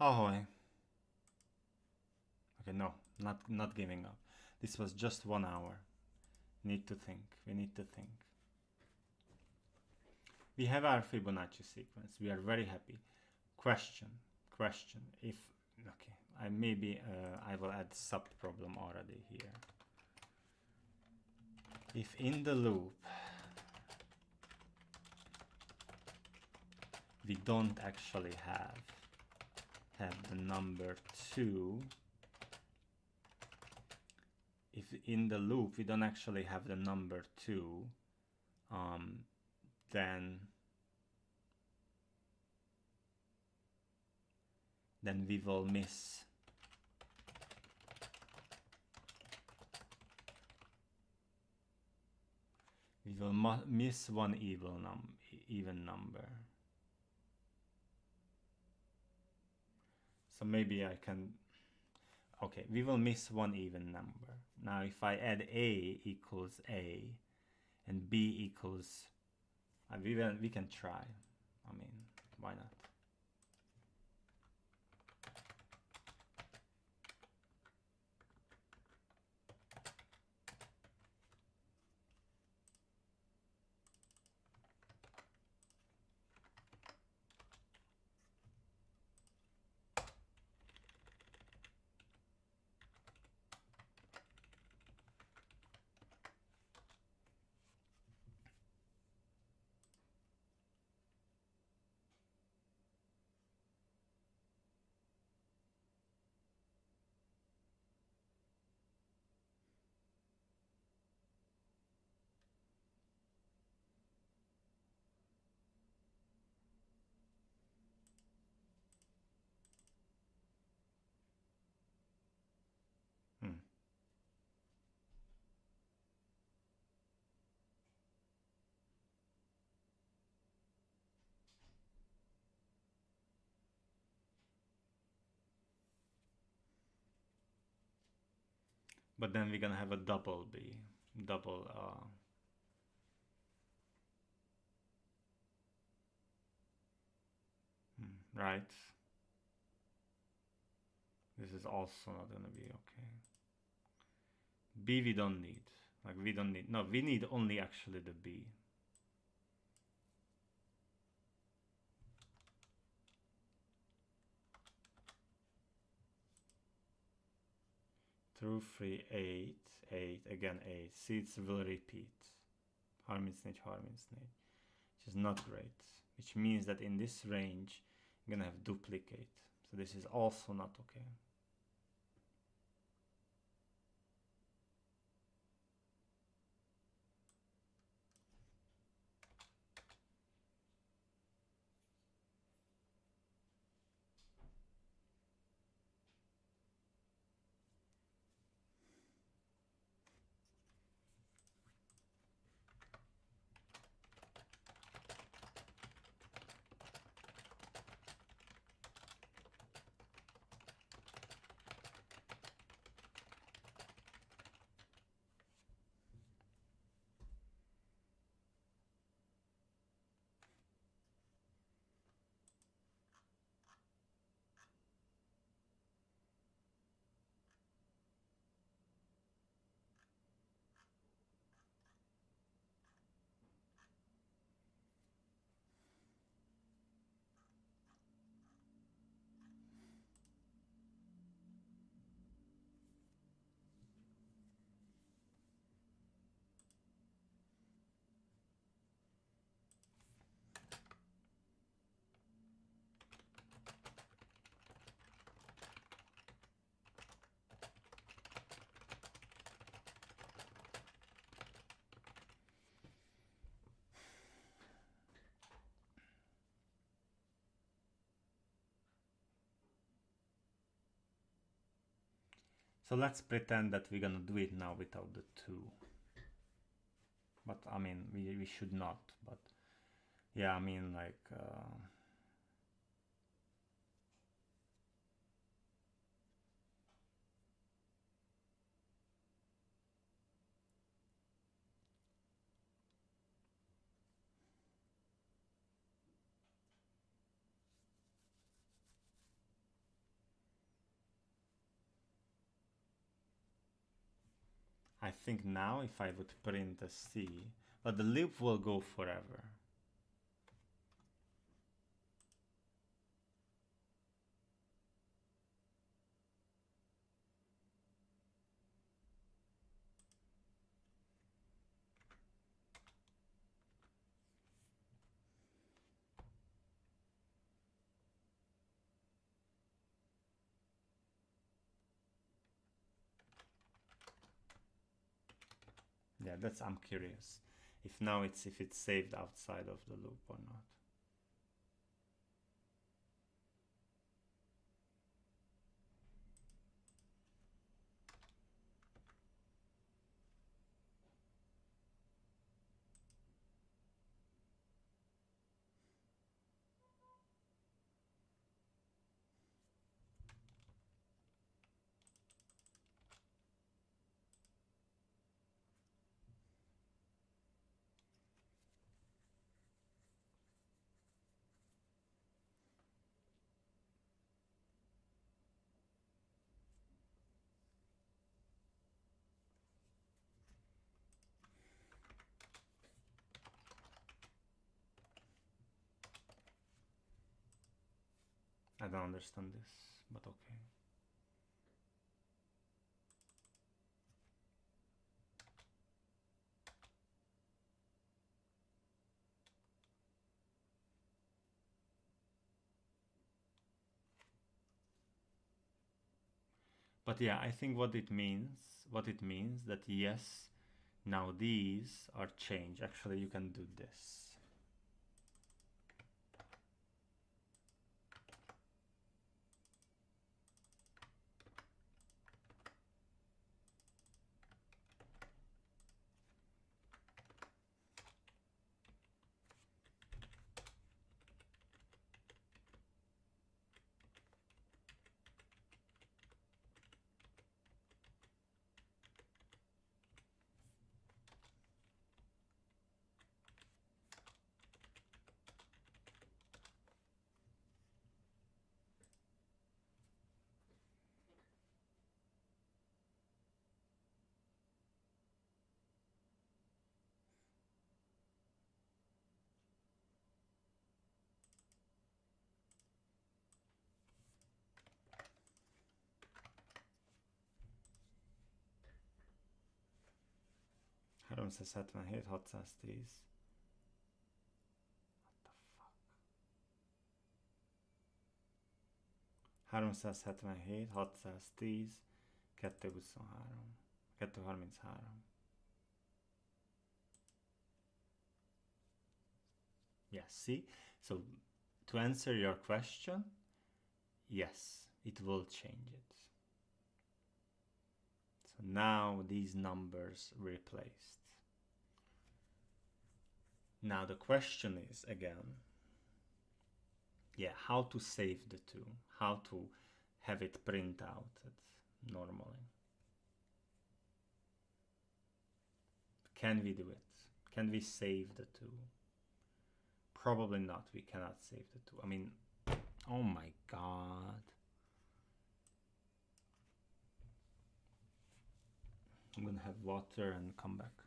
Ahoy. Okay, no, not giving up. This was just 1 hour. Need to think. We need to think. We have our Fibonacci sequence. We are very happy. Question. If okay, I will add sub problem already here. If in the loop we don't actually have the number 2, if in the loop we don't actually have the number 2, then we will miss miss one even number. So maybe I can, okay, we will miss one even number. Now if I add a equals a and b equals, we can try. I mean, why not? But then we're gonna have a double b, double right? This is also not gonna be okay. B we don't need. Like we don't need, no, we need only actually the B. Through 3, 8, 8, again 8. See, it will repeat. Harmitsnage, Harmitsnage. Which is not great. Which means that in this range, you're gonna have duplicate. So this is also not okay. So let's pretend that we're gonna do it now without the 2. But I mean, we should not. But yeah, I mean, like I think now if I would print a C, but the loop will go forever. Yeah, that's, I'm curious if now if it's saved outside of the loop or not. I don't understand this, but okay. But yeah, I think what it means that yes, now these are changed. Actually, you can do this. 377, 610. What the fuck? 377, 610, 223, 233. Yes, see? So to answer your question, yes, it will change it. So now these numbers replaced. Now the question is again, how to save the two, how to have it print out normally. Can we do it? Can we save the two? Probably not. We cannot save the two. I mean, oh my god. I'm gonna have water and come back.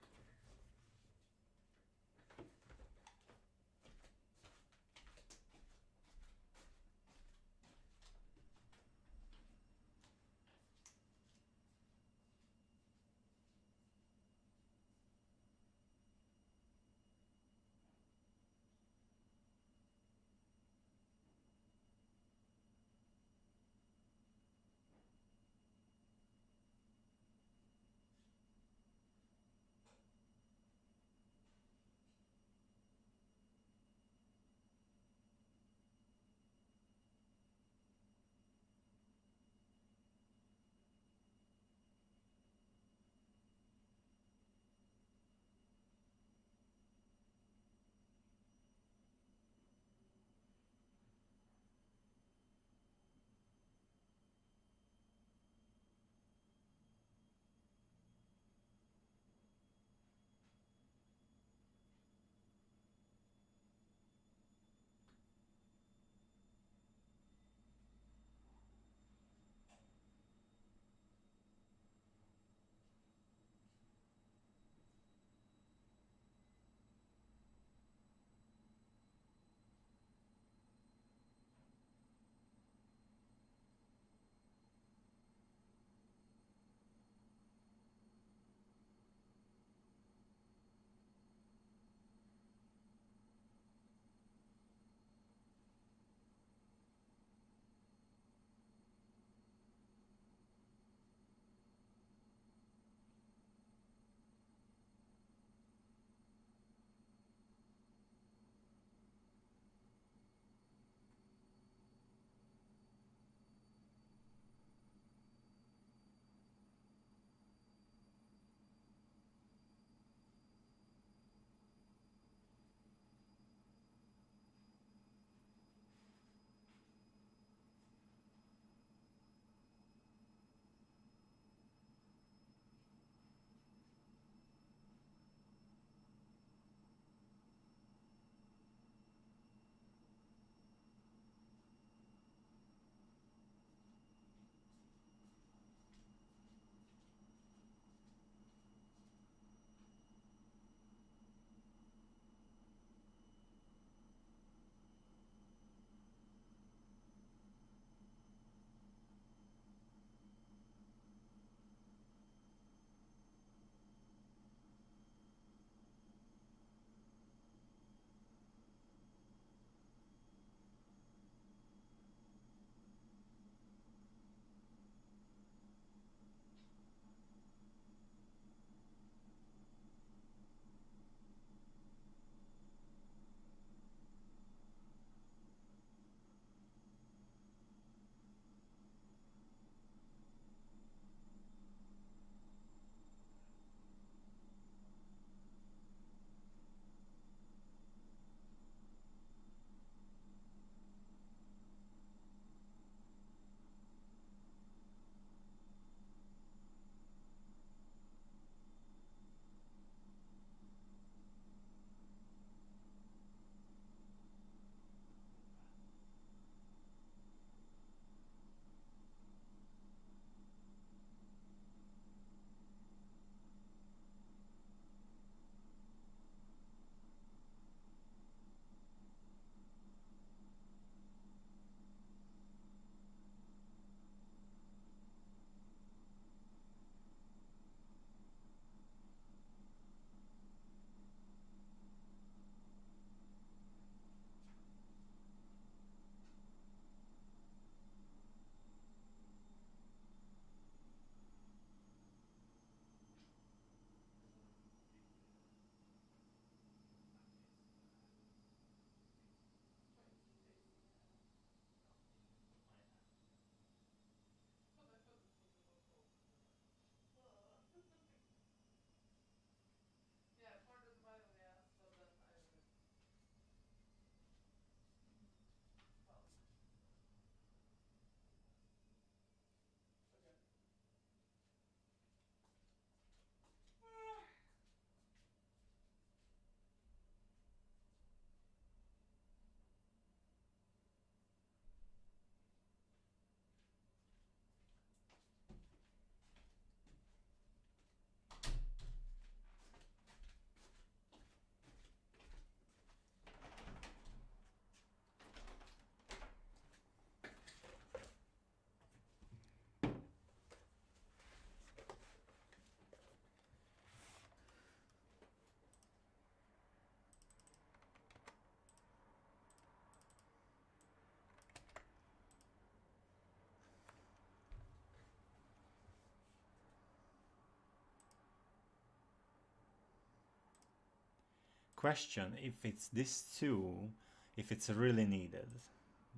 question if it's this 2, if it's really needed.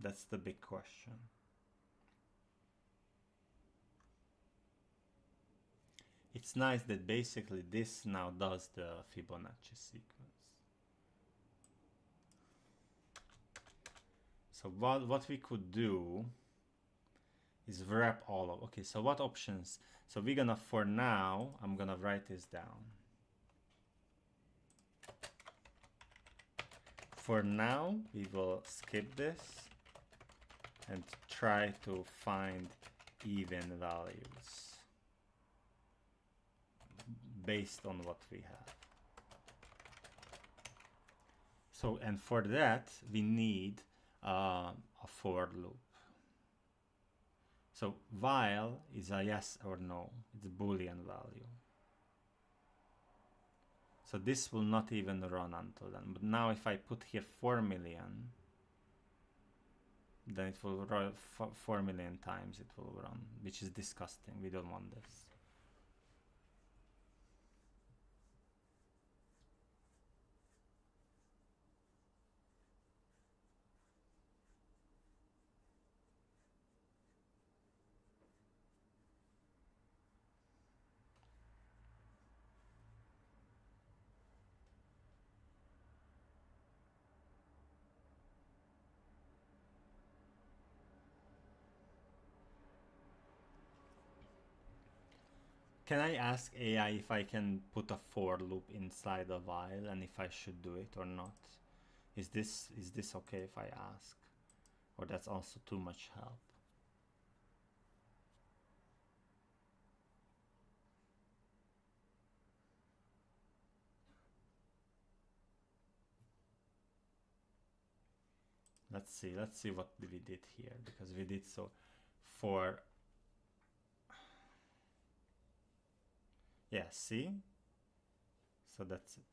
That's the big question. It's nice that basically this now does the Fibonacci sequence. So what we could do is wrap all of, okay, so what options? So we're gonna, for now, I'm gonna write this down. For now, we will skip this and try to find even values based on what we have. So, and for that, we need a for loop. So while is a yes or no, it's a Boolean value. So this will not even run until then. But now if I put here 4 million, then it will run 4 million times it will run, which is disgusting. We don't want this. Can I ask AI if I can put a for loop inside a while and if I should do it or not? Is this okay if I ask? Or that's also too much help? Let's see what we did here, because we did so for, yeah, see? So that's it.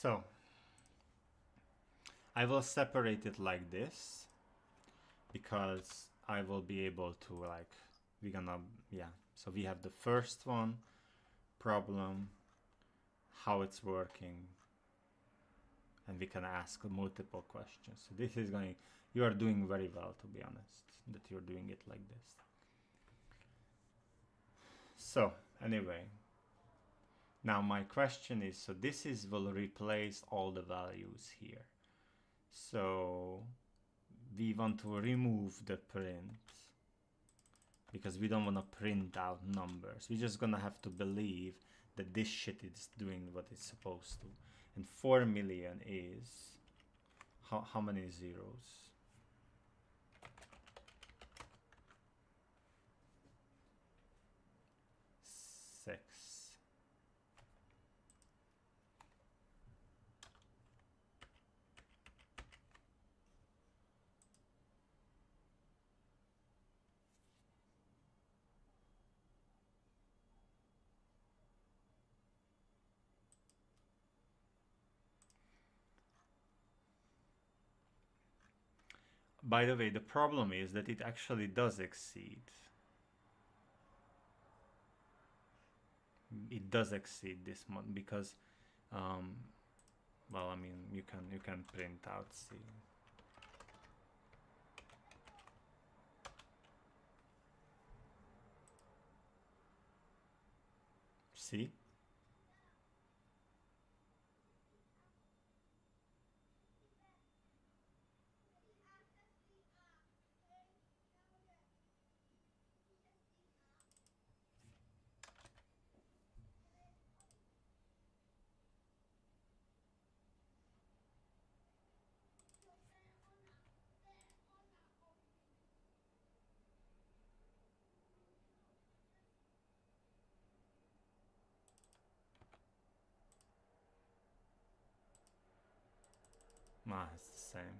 So I will separate it like this because I will be able to like, we're gonna, yeah. So we have the first one, problem, how it's working, and we can ask multiple questions. So this is going, you are doing very well, to be honest, that you're doing it like this. So anyway, now my question is, so this is will replace all the values here. So we want to remove the print because we don't want to print out numbers. We're just gonna have to believe that this shit is doing what it's supposed to. And 4 million is how many zeros? 6. By the way, the problem is that it actually does exceed. It does exceed this month because, well, I mean, you can print out C. See? Ah, it's the same.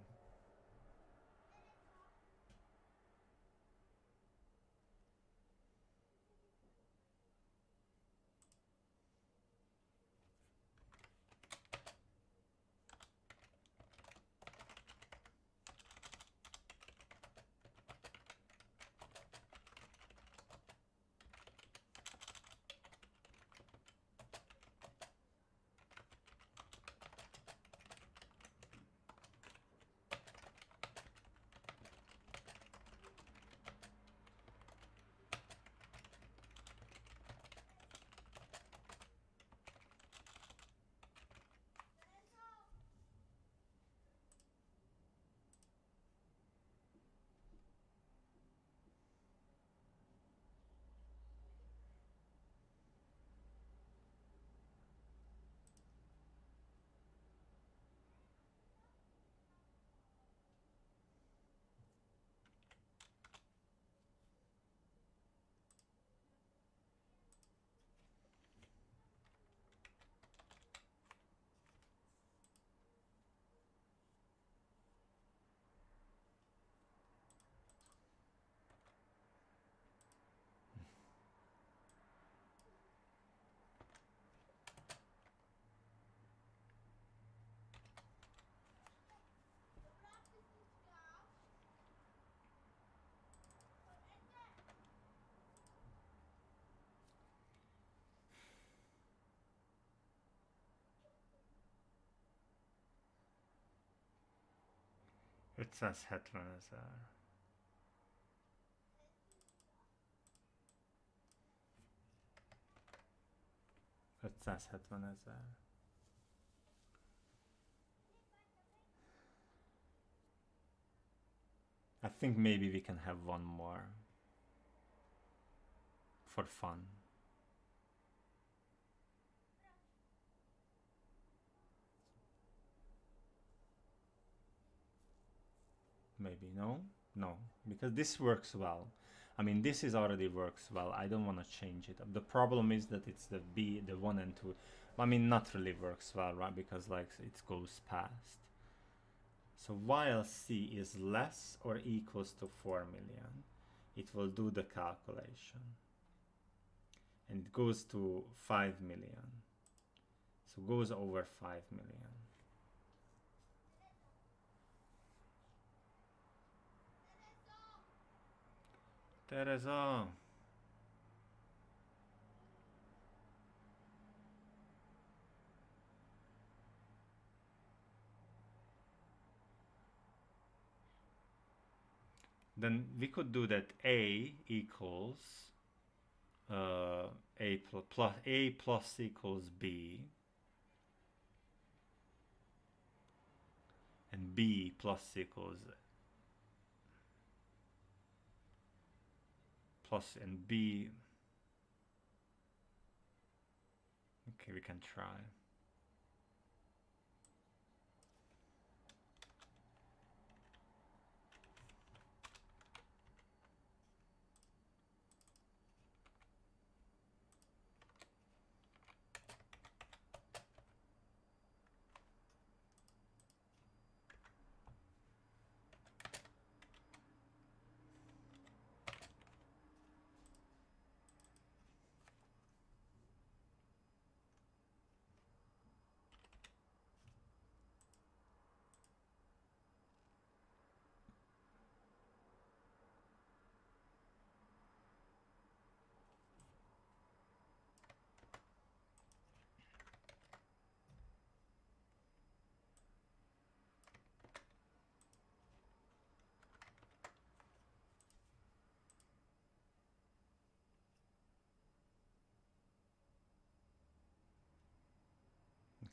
It says hetmanazar. It says hetmanazar. I think maybe we can have one more for fun. Maybe no, because this works well. I mean, this is already works well. I don't want to change it. The problem is that it's the B, the 1 and 2. I mean, not really works well, right? Because like it goes past. So while C is less or equals to 4 million, it will do the calculation. And it goes to 5 million. So goes over 5 million. Teresa. Then we could do that A equals A plus equals B, and B plus equals plus, and B. Okay, we can try.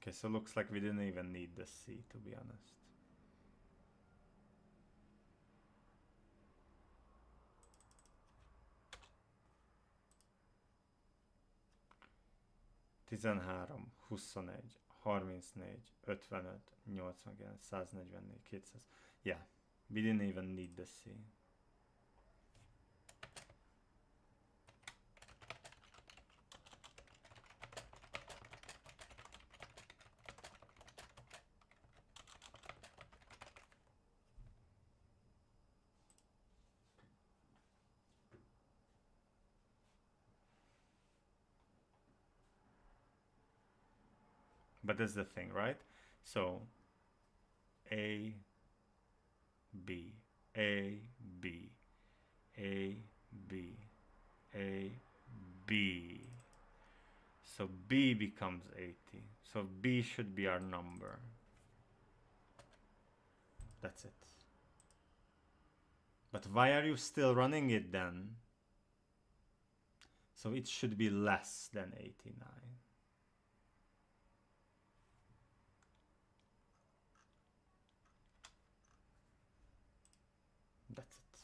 Okay, so looks like we didn't even need the C, to be honest. Tizenhárom, 21, 34, 55, 89, 144, 200. Yeah, we didn't even need the C. But that's the thing, right? So A, B, A, B, A, B, A, B. So B becomes 80. So B should be our number. That's it. But why are you still running it then? So it should be less than 89. That's it.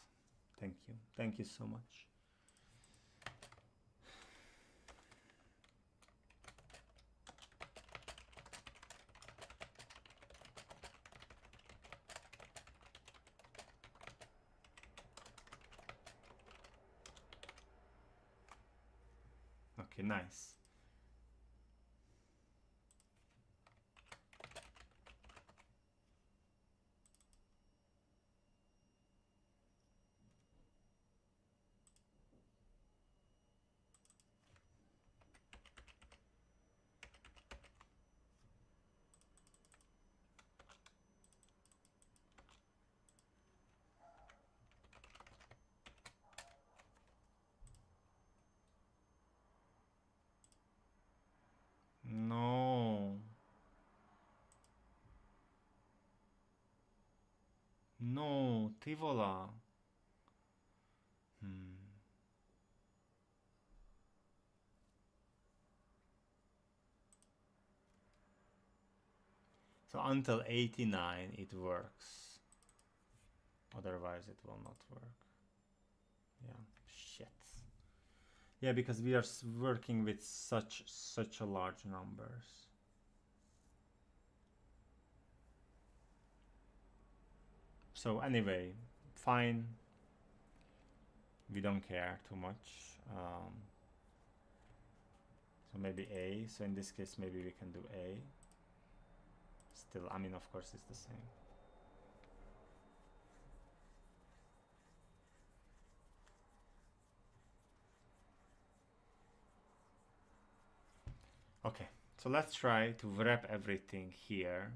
Thank you. Thank you so much. Okay, nice. No. No, Tivola. So until 89 it works. Otherwise it will not work. Yeah, shit. Yeah, because we are working with such a large numbers. So anyway, fine. We don't care too much. So maybe A. So in this case, maybe we can do A. Still, I mean, of course, it's the same. Okay, So let's try to wrap everything here.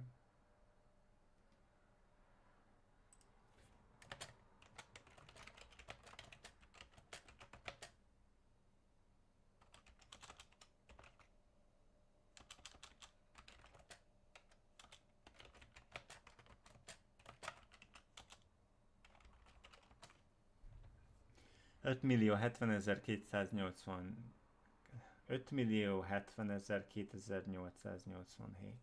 $5,070,287.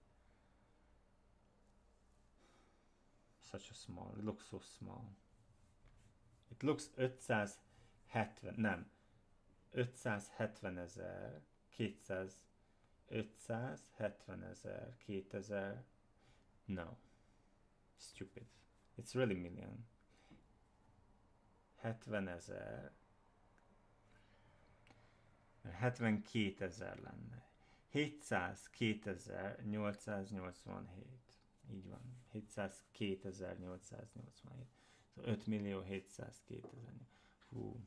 Such a small, it looks so small. It looks 570, nem, 570,200, no, stupid. It's really million. 70,000, 72,000 lenne. 702,887. Így van. 702,887. Szóval 5.702.000. Hú.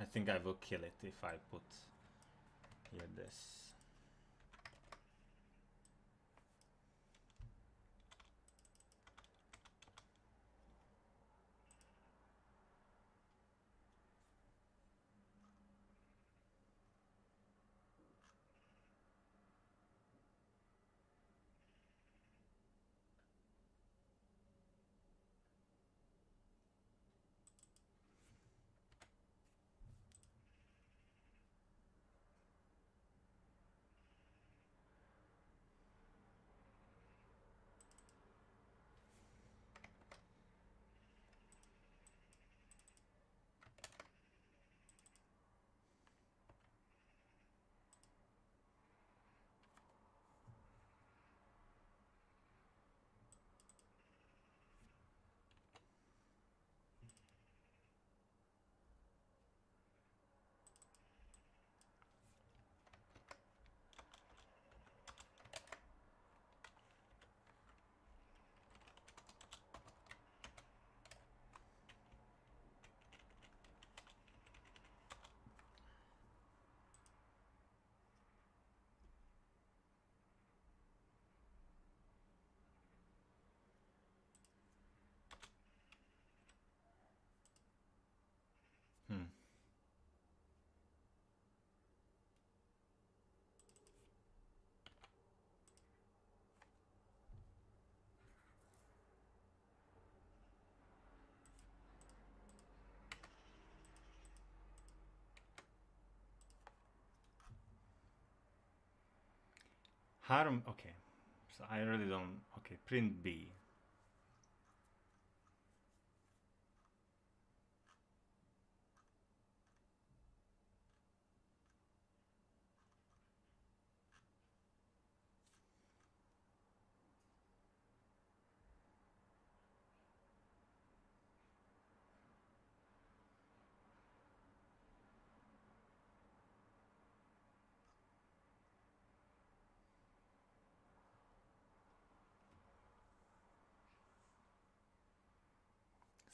I think I will kill it if I put here this. Okay. So I really don't, okay, print B.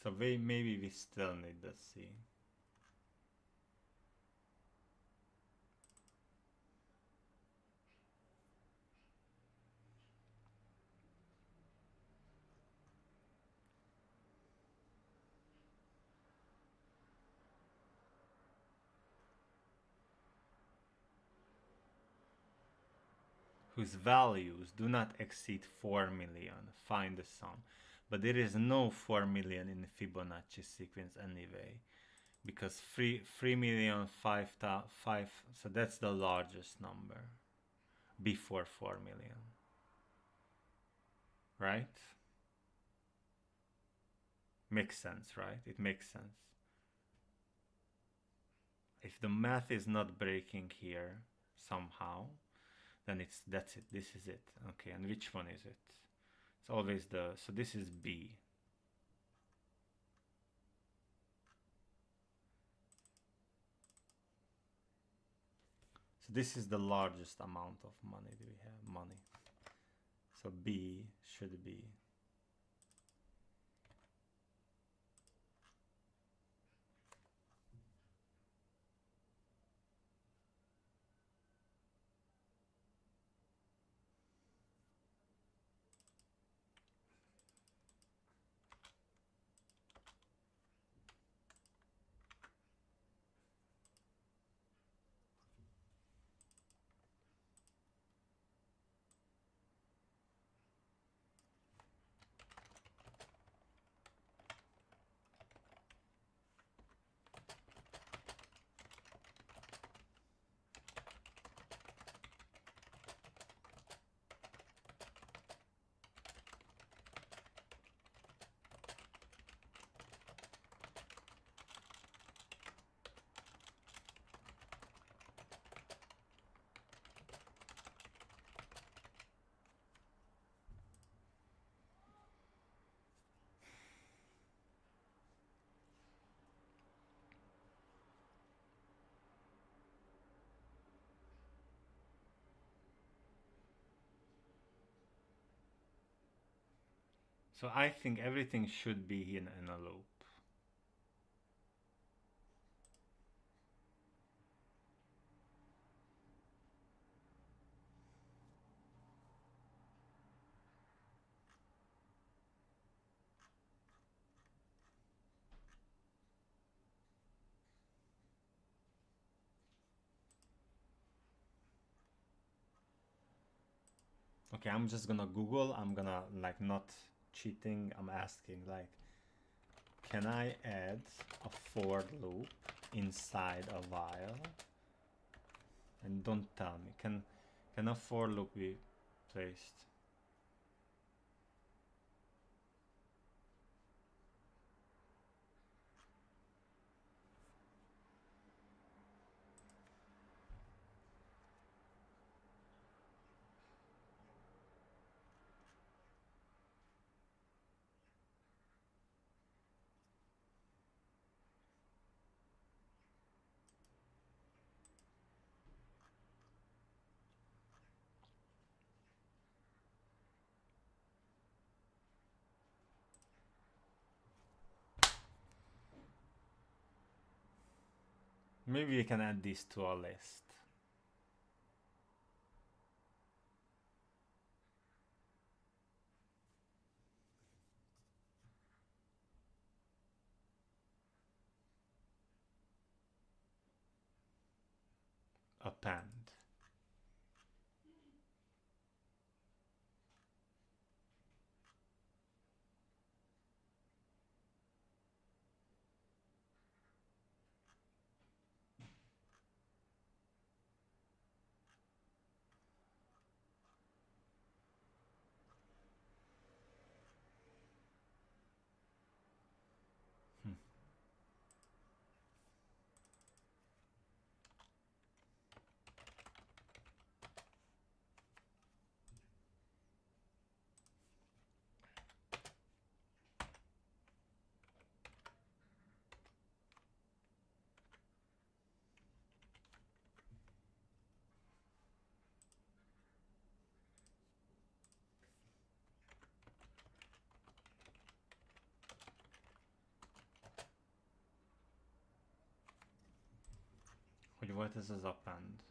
So maybe we still need the C. Whose values do not exceed 4 million. Find the sum. But there is no 4 million in the Fibonacci sequence anyway. Because 3,005,000, so that's the largest number before 4 million. right? Makes sense, right? It makes sense. If the math is not breaking here somehow, then that's it. This is it. Okay, and which one is it? It's always so this is B. So this is the largest amount of money do we have? Money. So B should be so I think everything should be in a loop. Okay, I'm just gonna Google. I'm gonna like not cheating. I'm asking like, can I add a for loop inside a while? And don't tell me. Can a for loop be placed? Maybe we can add this to our list. Append. Hmm. Wait, what is this append?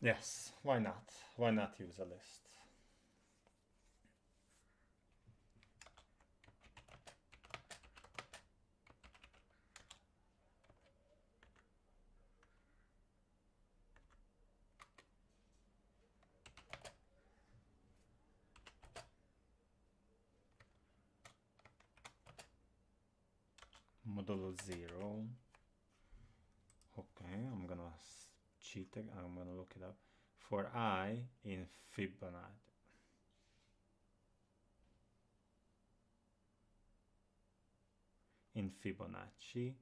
Yes, why not? Why not use a list? Modulo 0. Okay, I'm gonna cheat it. I'm gonna look it up. For I in Fibonacci. In Fibonacci,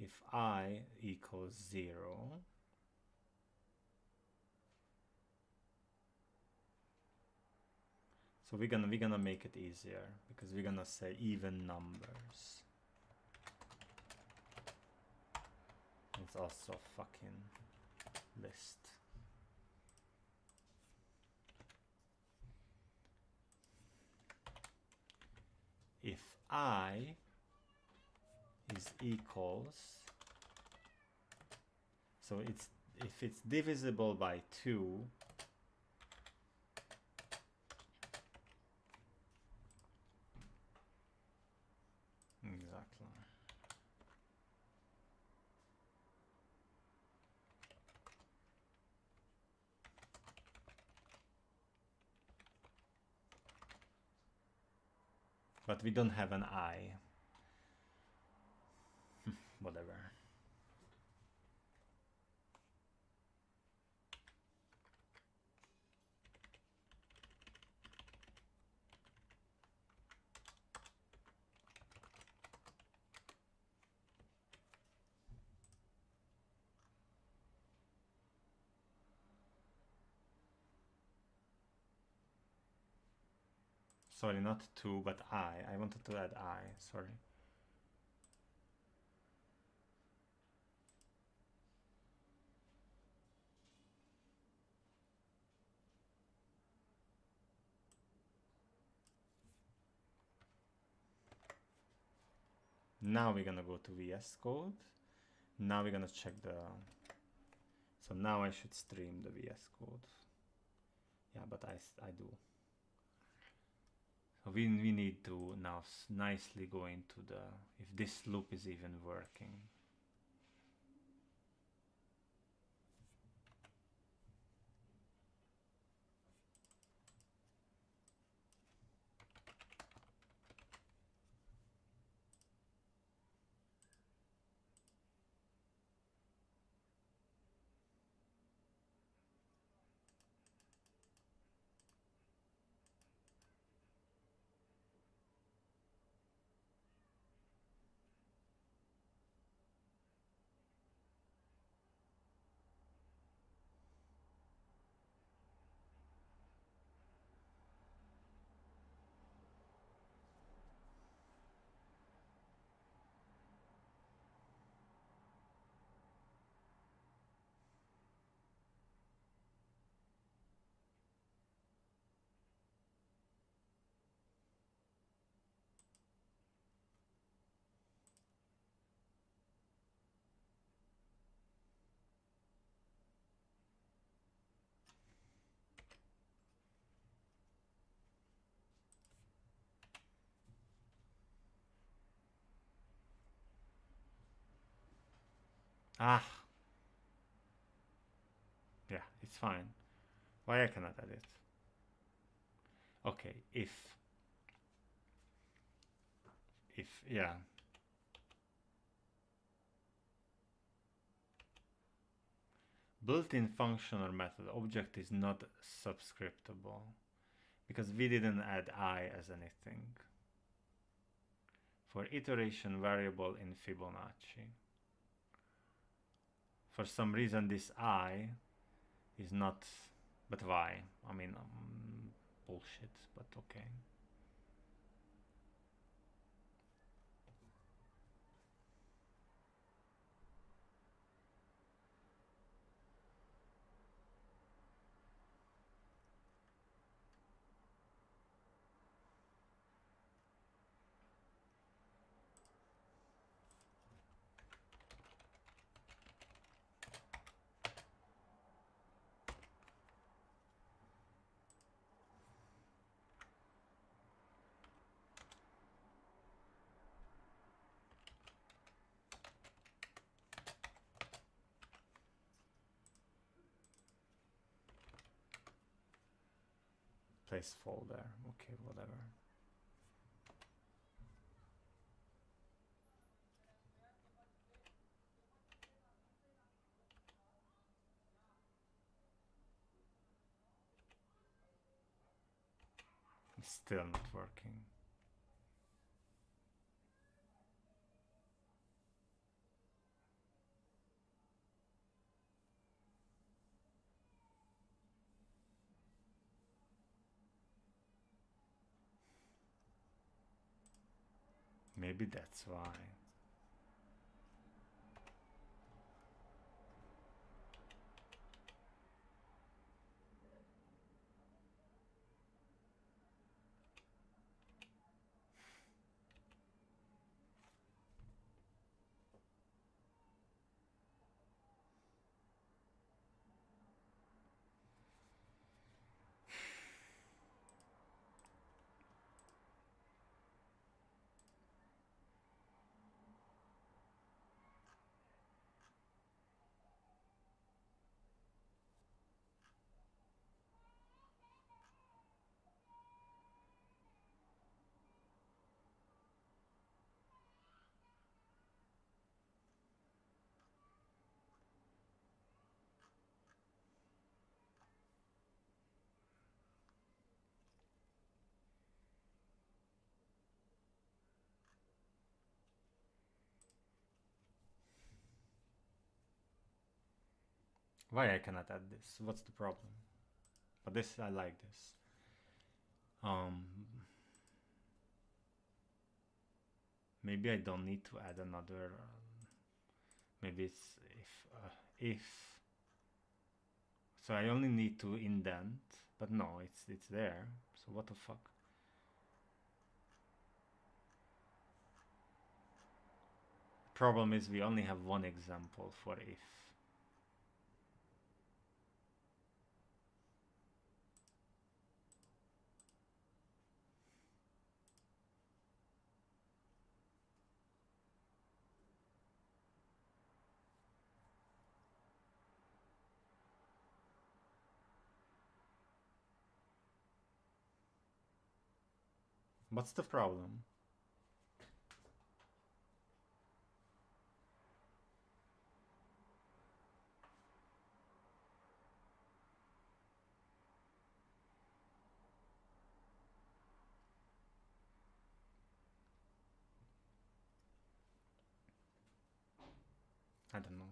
if I equals 0, so we're gonna make it easier because we're gonna say even numbers. It's also a fucking list. If I is equals, so it's if it's divisible by 2, exactly. But we don't have an I. Whatever. Sorry, not 2, but I. I wanted to add I. Sorry. Now we're gonna go to VS Code. Now we're gonna check the. So now I should stream the VS Code. Yeah, but I do. So we need to now nicely go into the, if this loop is even working. Ah, yeah, it's fine. Why I cannot edit? Okay, if yeah. Built-in function or method object is not subscriptable because we didn't add I as anything. For iteration variable in Fibonacci. For some reason this I is not, but why? I mean, bullshit, but okay. place folder. Okay, whatever. It's still not working. Maybe that's why. Why I cannot add this? What's the problem? But this, I like this. Maybe I don't need to add another. Maybe it's if. So I only need to indent, but no, it's there. So what the fuck? Problem is we only have one example for if. What's the problem? I don't know.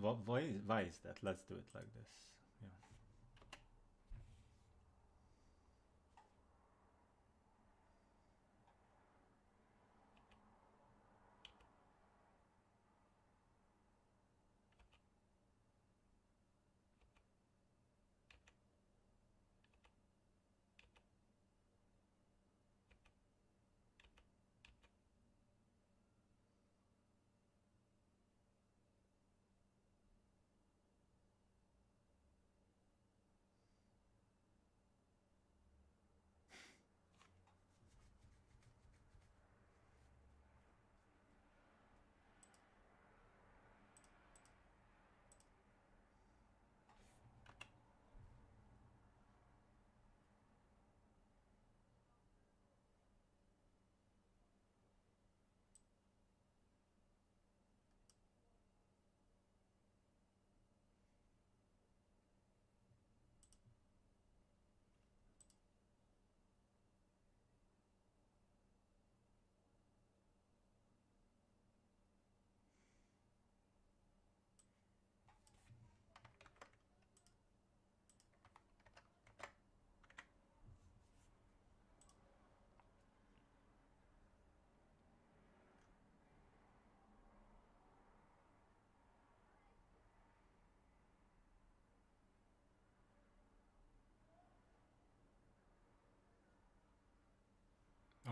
Why is that? Let's do it like this. Yeah.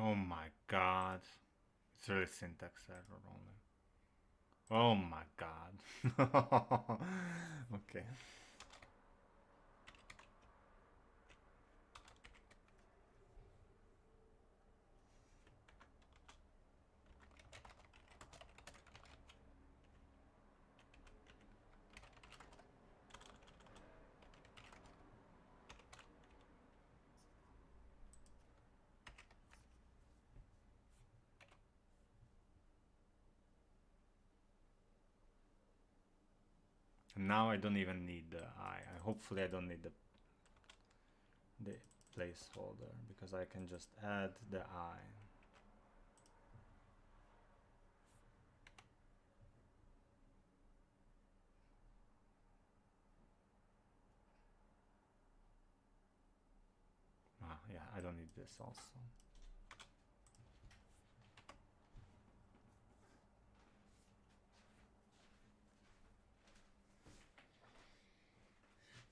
Oh my god. It's really syntax error only. Oh my god. Okay. And now I don't even need the I. Hopefully I don't need the placeholder because I can just add the I. Ah, yeah, I don't need this also.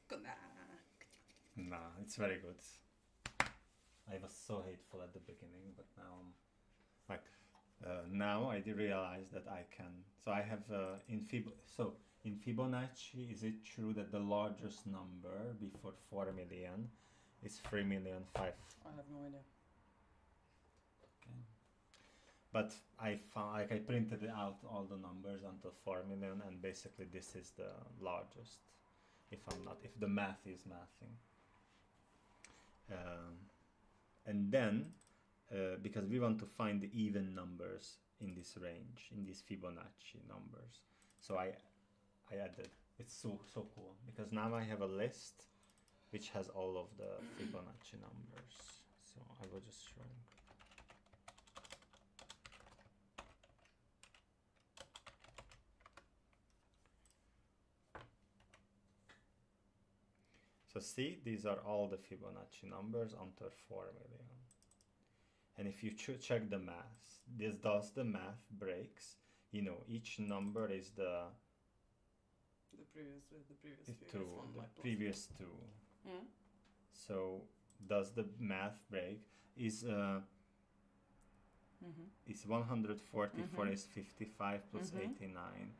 Good. Nah, it's very good. I was so hateful at the beginning, but now I'm like, now I did realize that I can. So I have in Fibonacci, is it true that the largest number before 4 million is 3,000,005? I have no idea. Okay. But I found, like, I printed out all the numbers until 4 million, and basically this is the largest. If the math is mathing. And then, because we want to find the even numbers in this range, in these Fibonacci numbers. So I added, it's so cool, because now I have a list which has all of the Fibonacci numbers. So I will just show you. So see, these are all the Fibonacci numbers until 4 million. And if you check the math, does the math breaks? You know, each number is the previous two. Mm. So does the math break? Is 144 is 55 plus 89.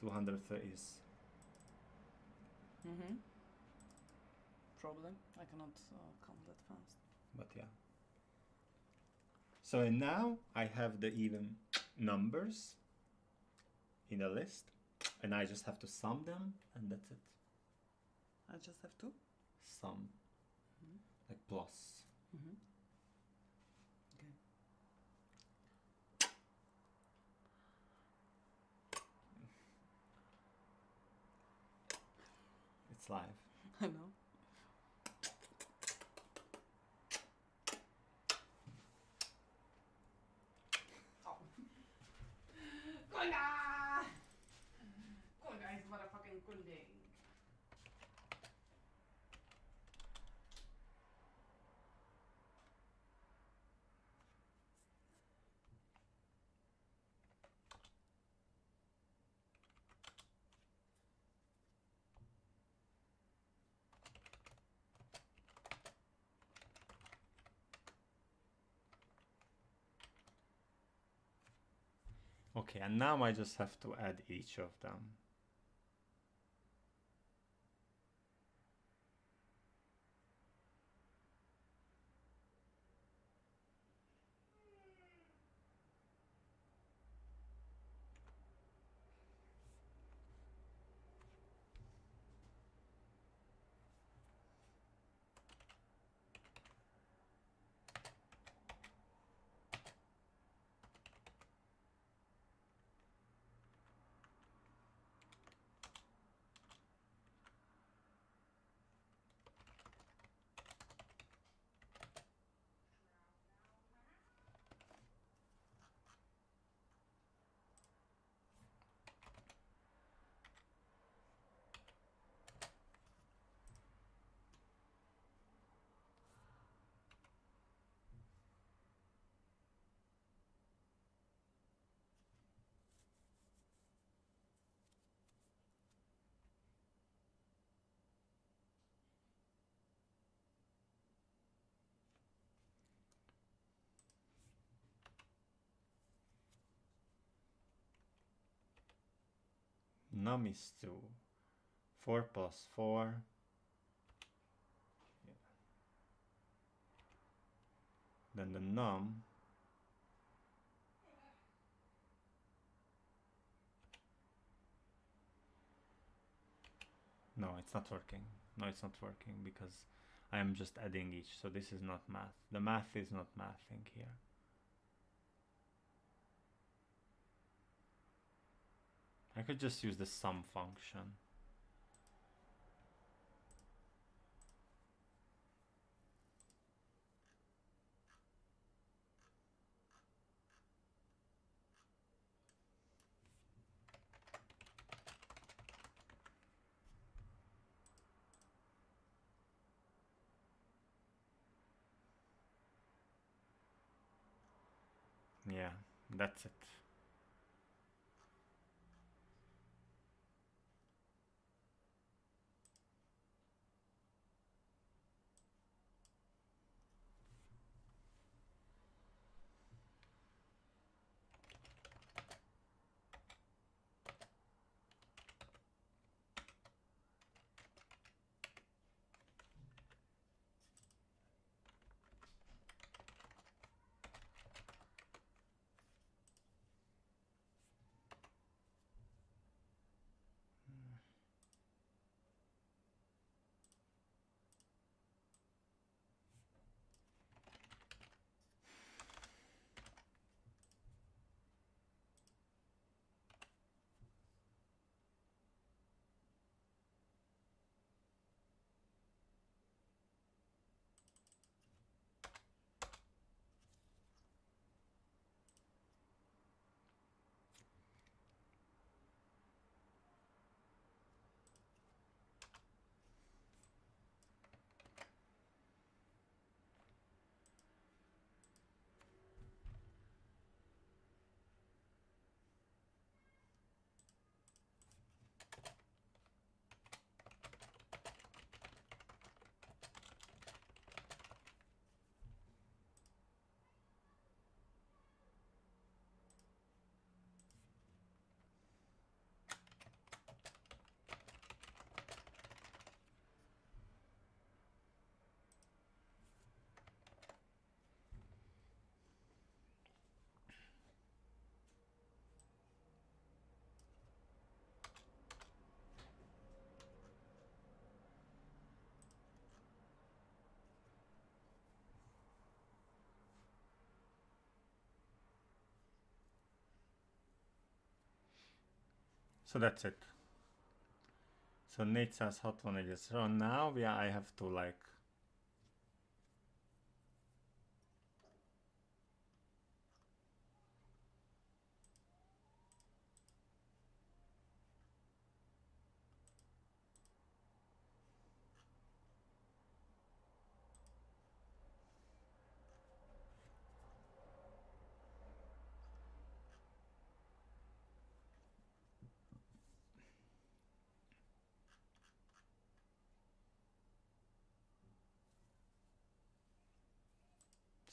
230 is. Probably. I cannot count that fast. But yeah. So now I have the even numbers in a list, and I just have to sum them, and that's it. I just have to Sum, like plus. Okay. It's live. I know. Kunga is motherfucking Kunde. Okay, and now I just have to add each of them. num is 2. 4 plus 4. Yeah. Then the num no, it's not working. No, it's not working because I am just adding each. So this is not math. The math is not mathing here. I could just use the sum function. Yeah, that's it. So that's it. So 464. So now I have to like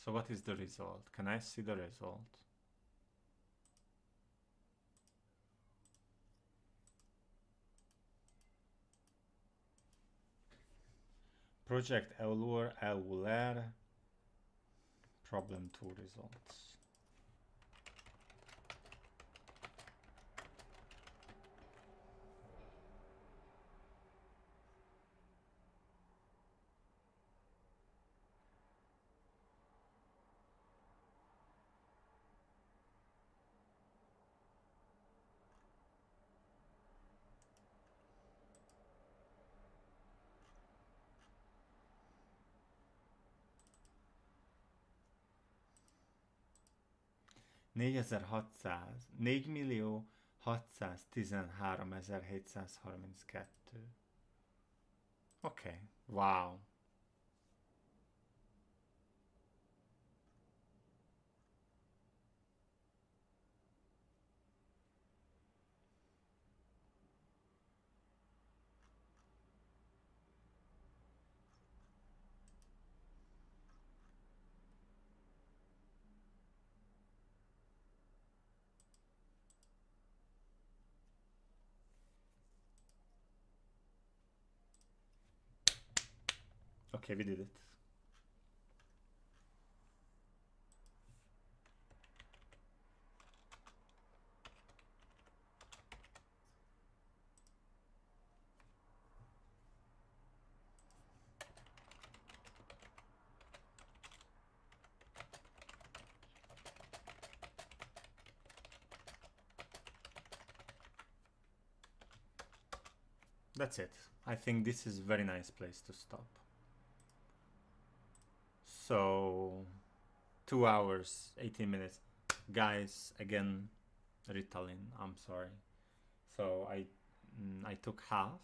so what is the result? Can I see the result? Project Euler problem 2 results. Négyezer-hatszáz, 4.613.732. Okay, wow. Okay, we did it. That's it. I think this is a very nice place to stop. So 2 hours, 18 minutes. Guys, again, Ritalin, I'm sorry. So I took half,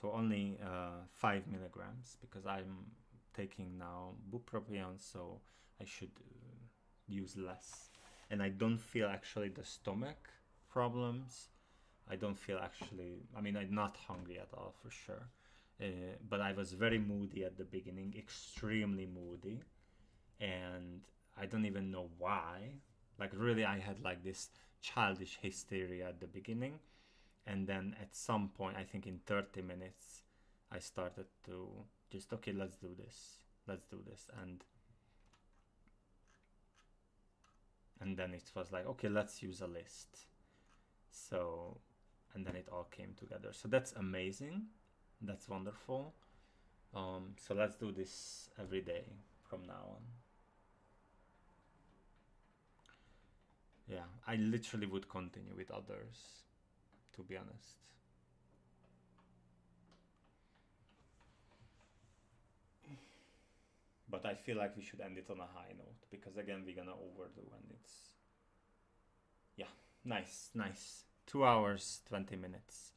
so only 5 milligrams, because I'm taking now bupropion, so I should use less. And I don't feel actually the stomach problems. I don't feel actually, I mean, I'm not hungry at all for sure. But I was very moody at the beginning, extremely moody. And I don't even know why. Like, really, I had like this childish hysteria at the beginning. And then at some point, I think in 30 minutes, I started to just, okay, let's do this. Let's do this. And then it was like, okay, let's use a list. So, and then it all came together. So that's amazing. That's wonderful. So let's do this every day from now on. Yeah, I literally would continue with others, to be honest. But I feel like we should end it on a high note, because again, we're gonna overdo, and it's, yeah, nice. 2 hours, 20 minutes.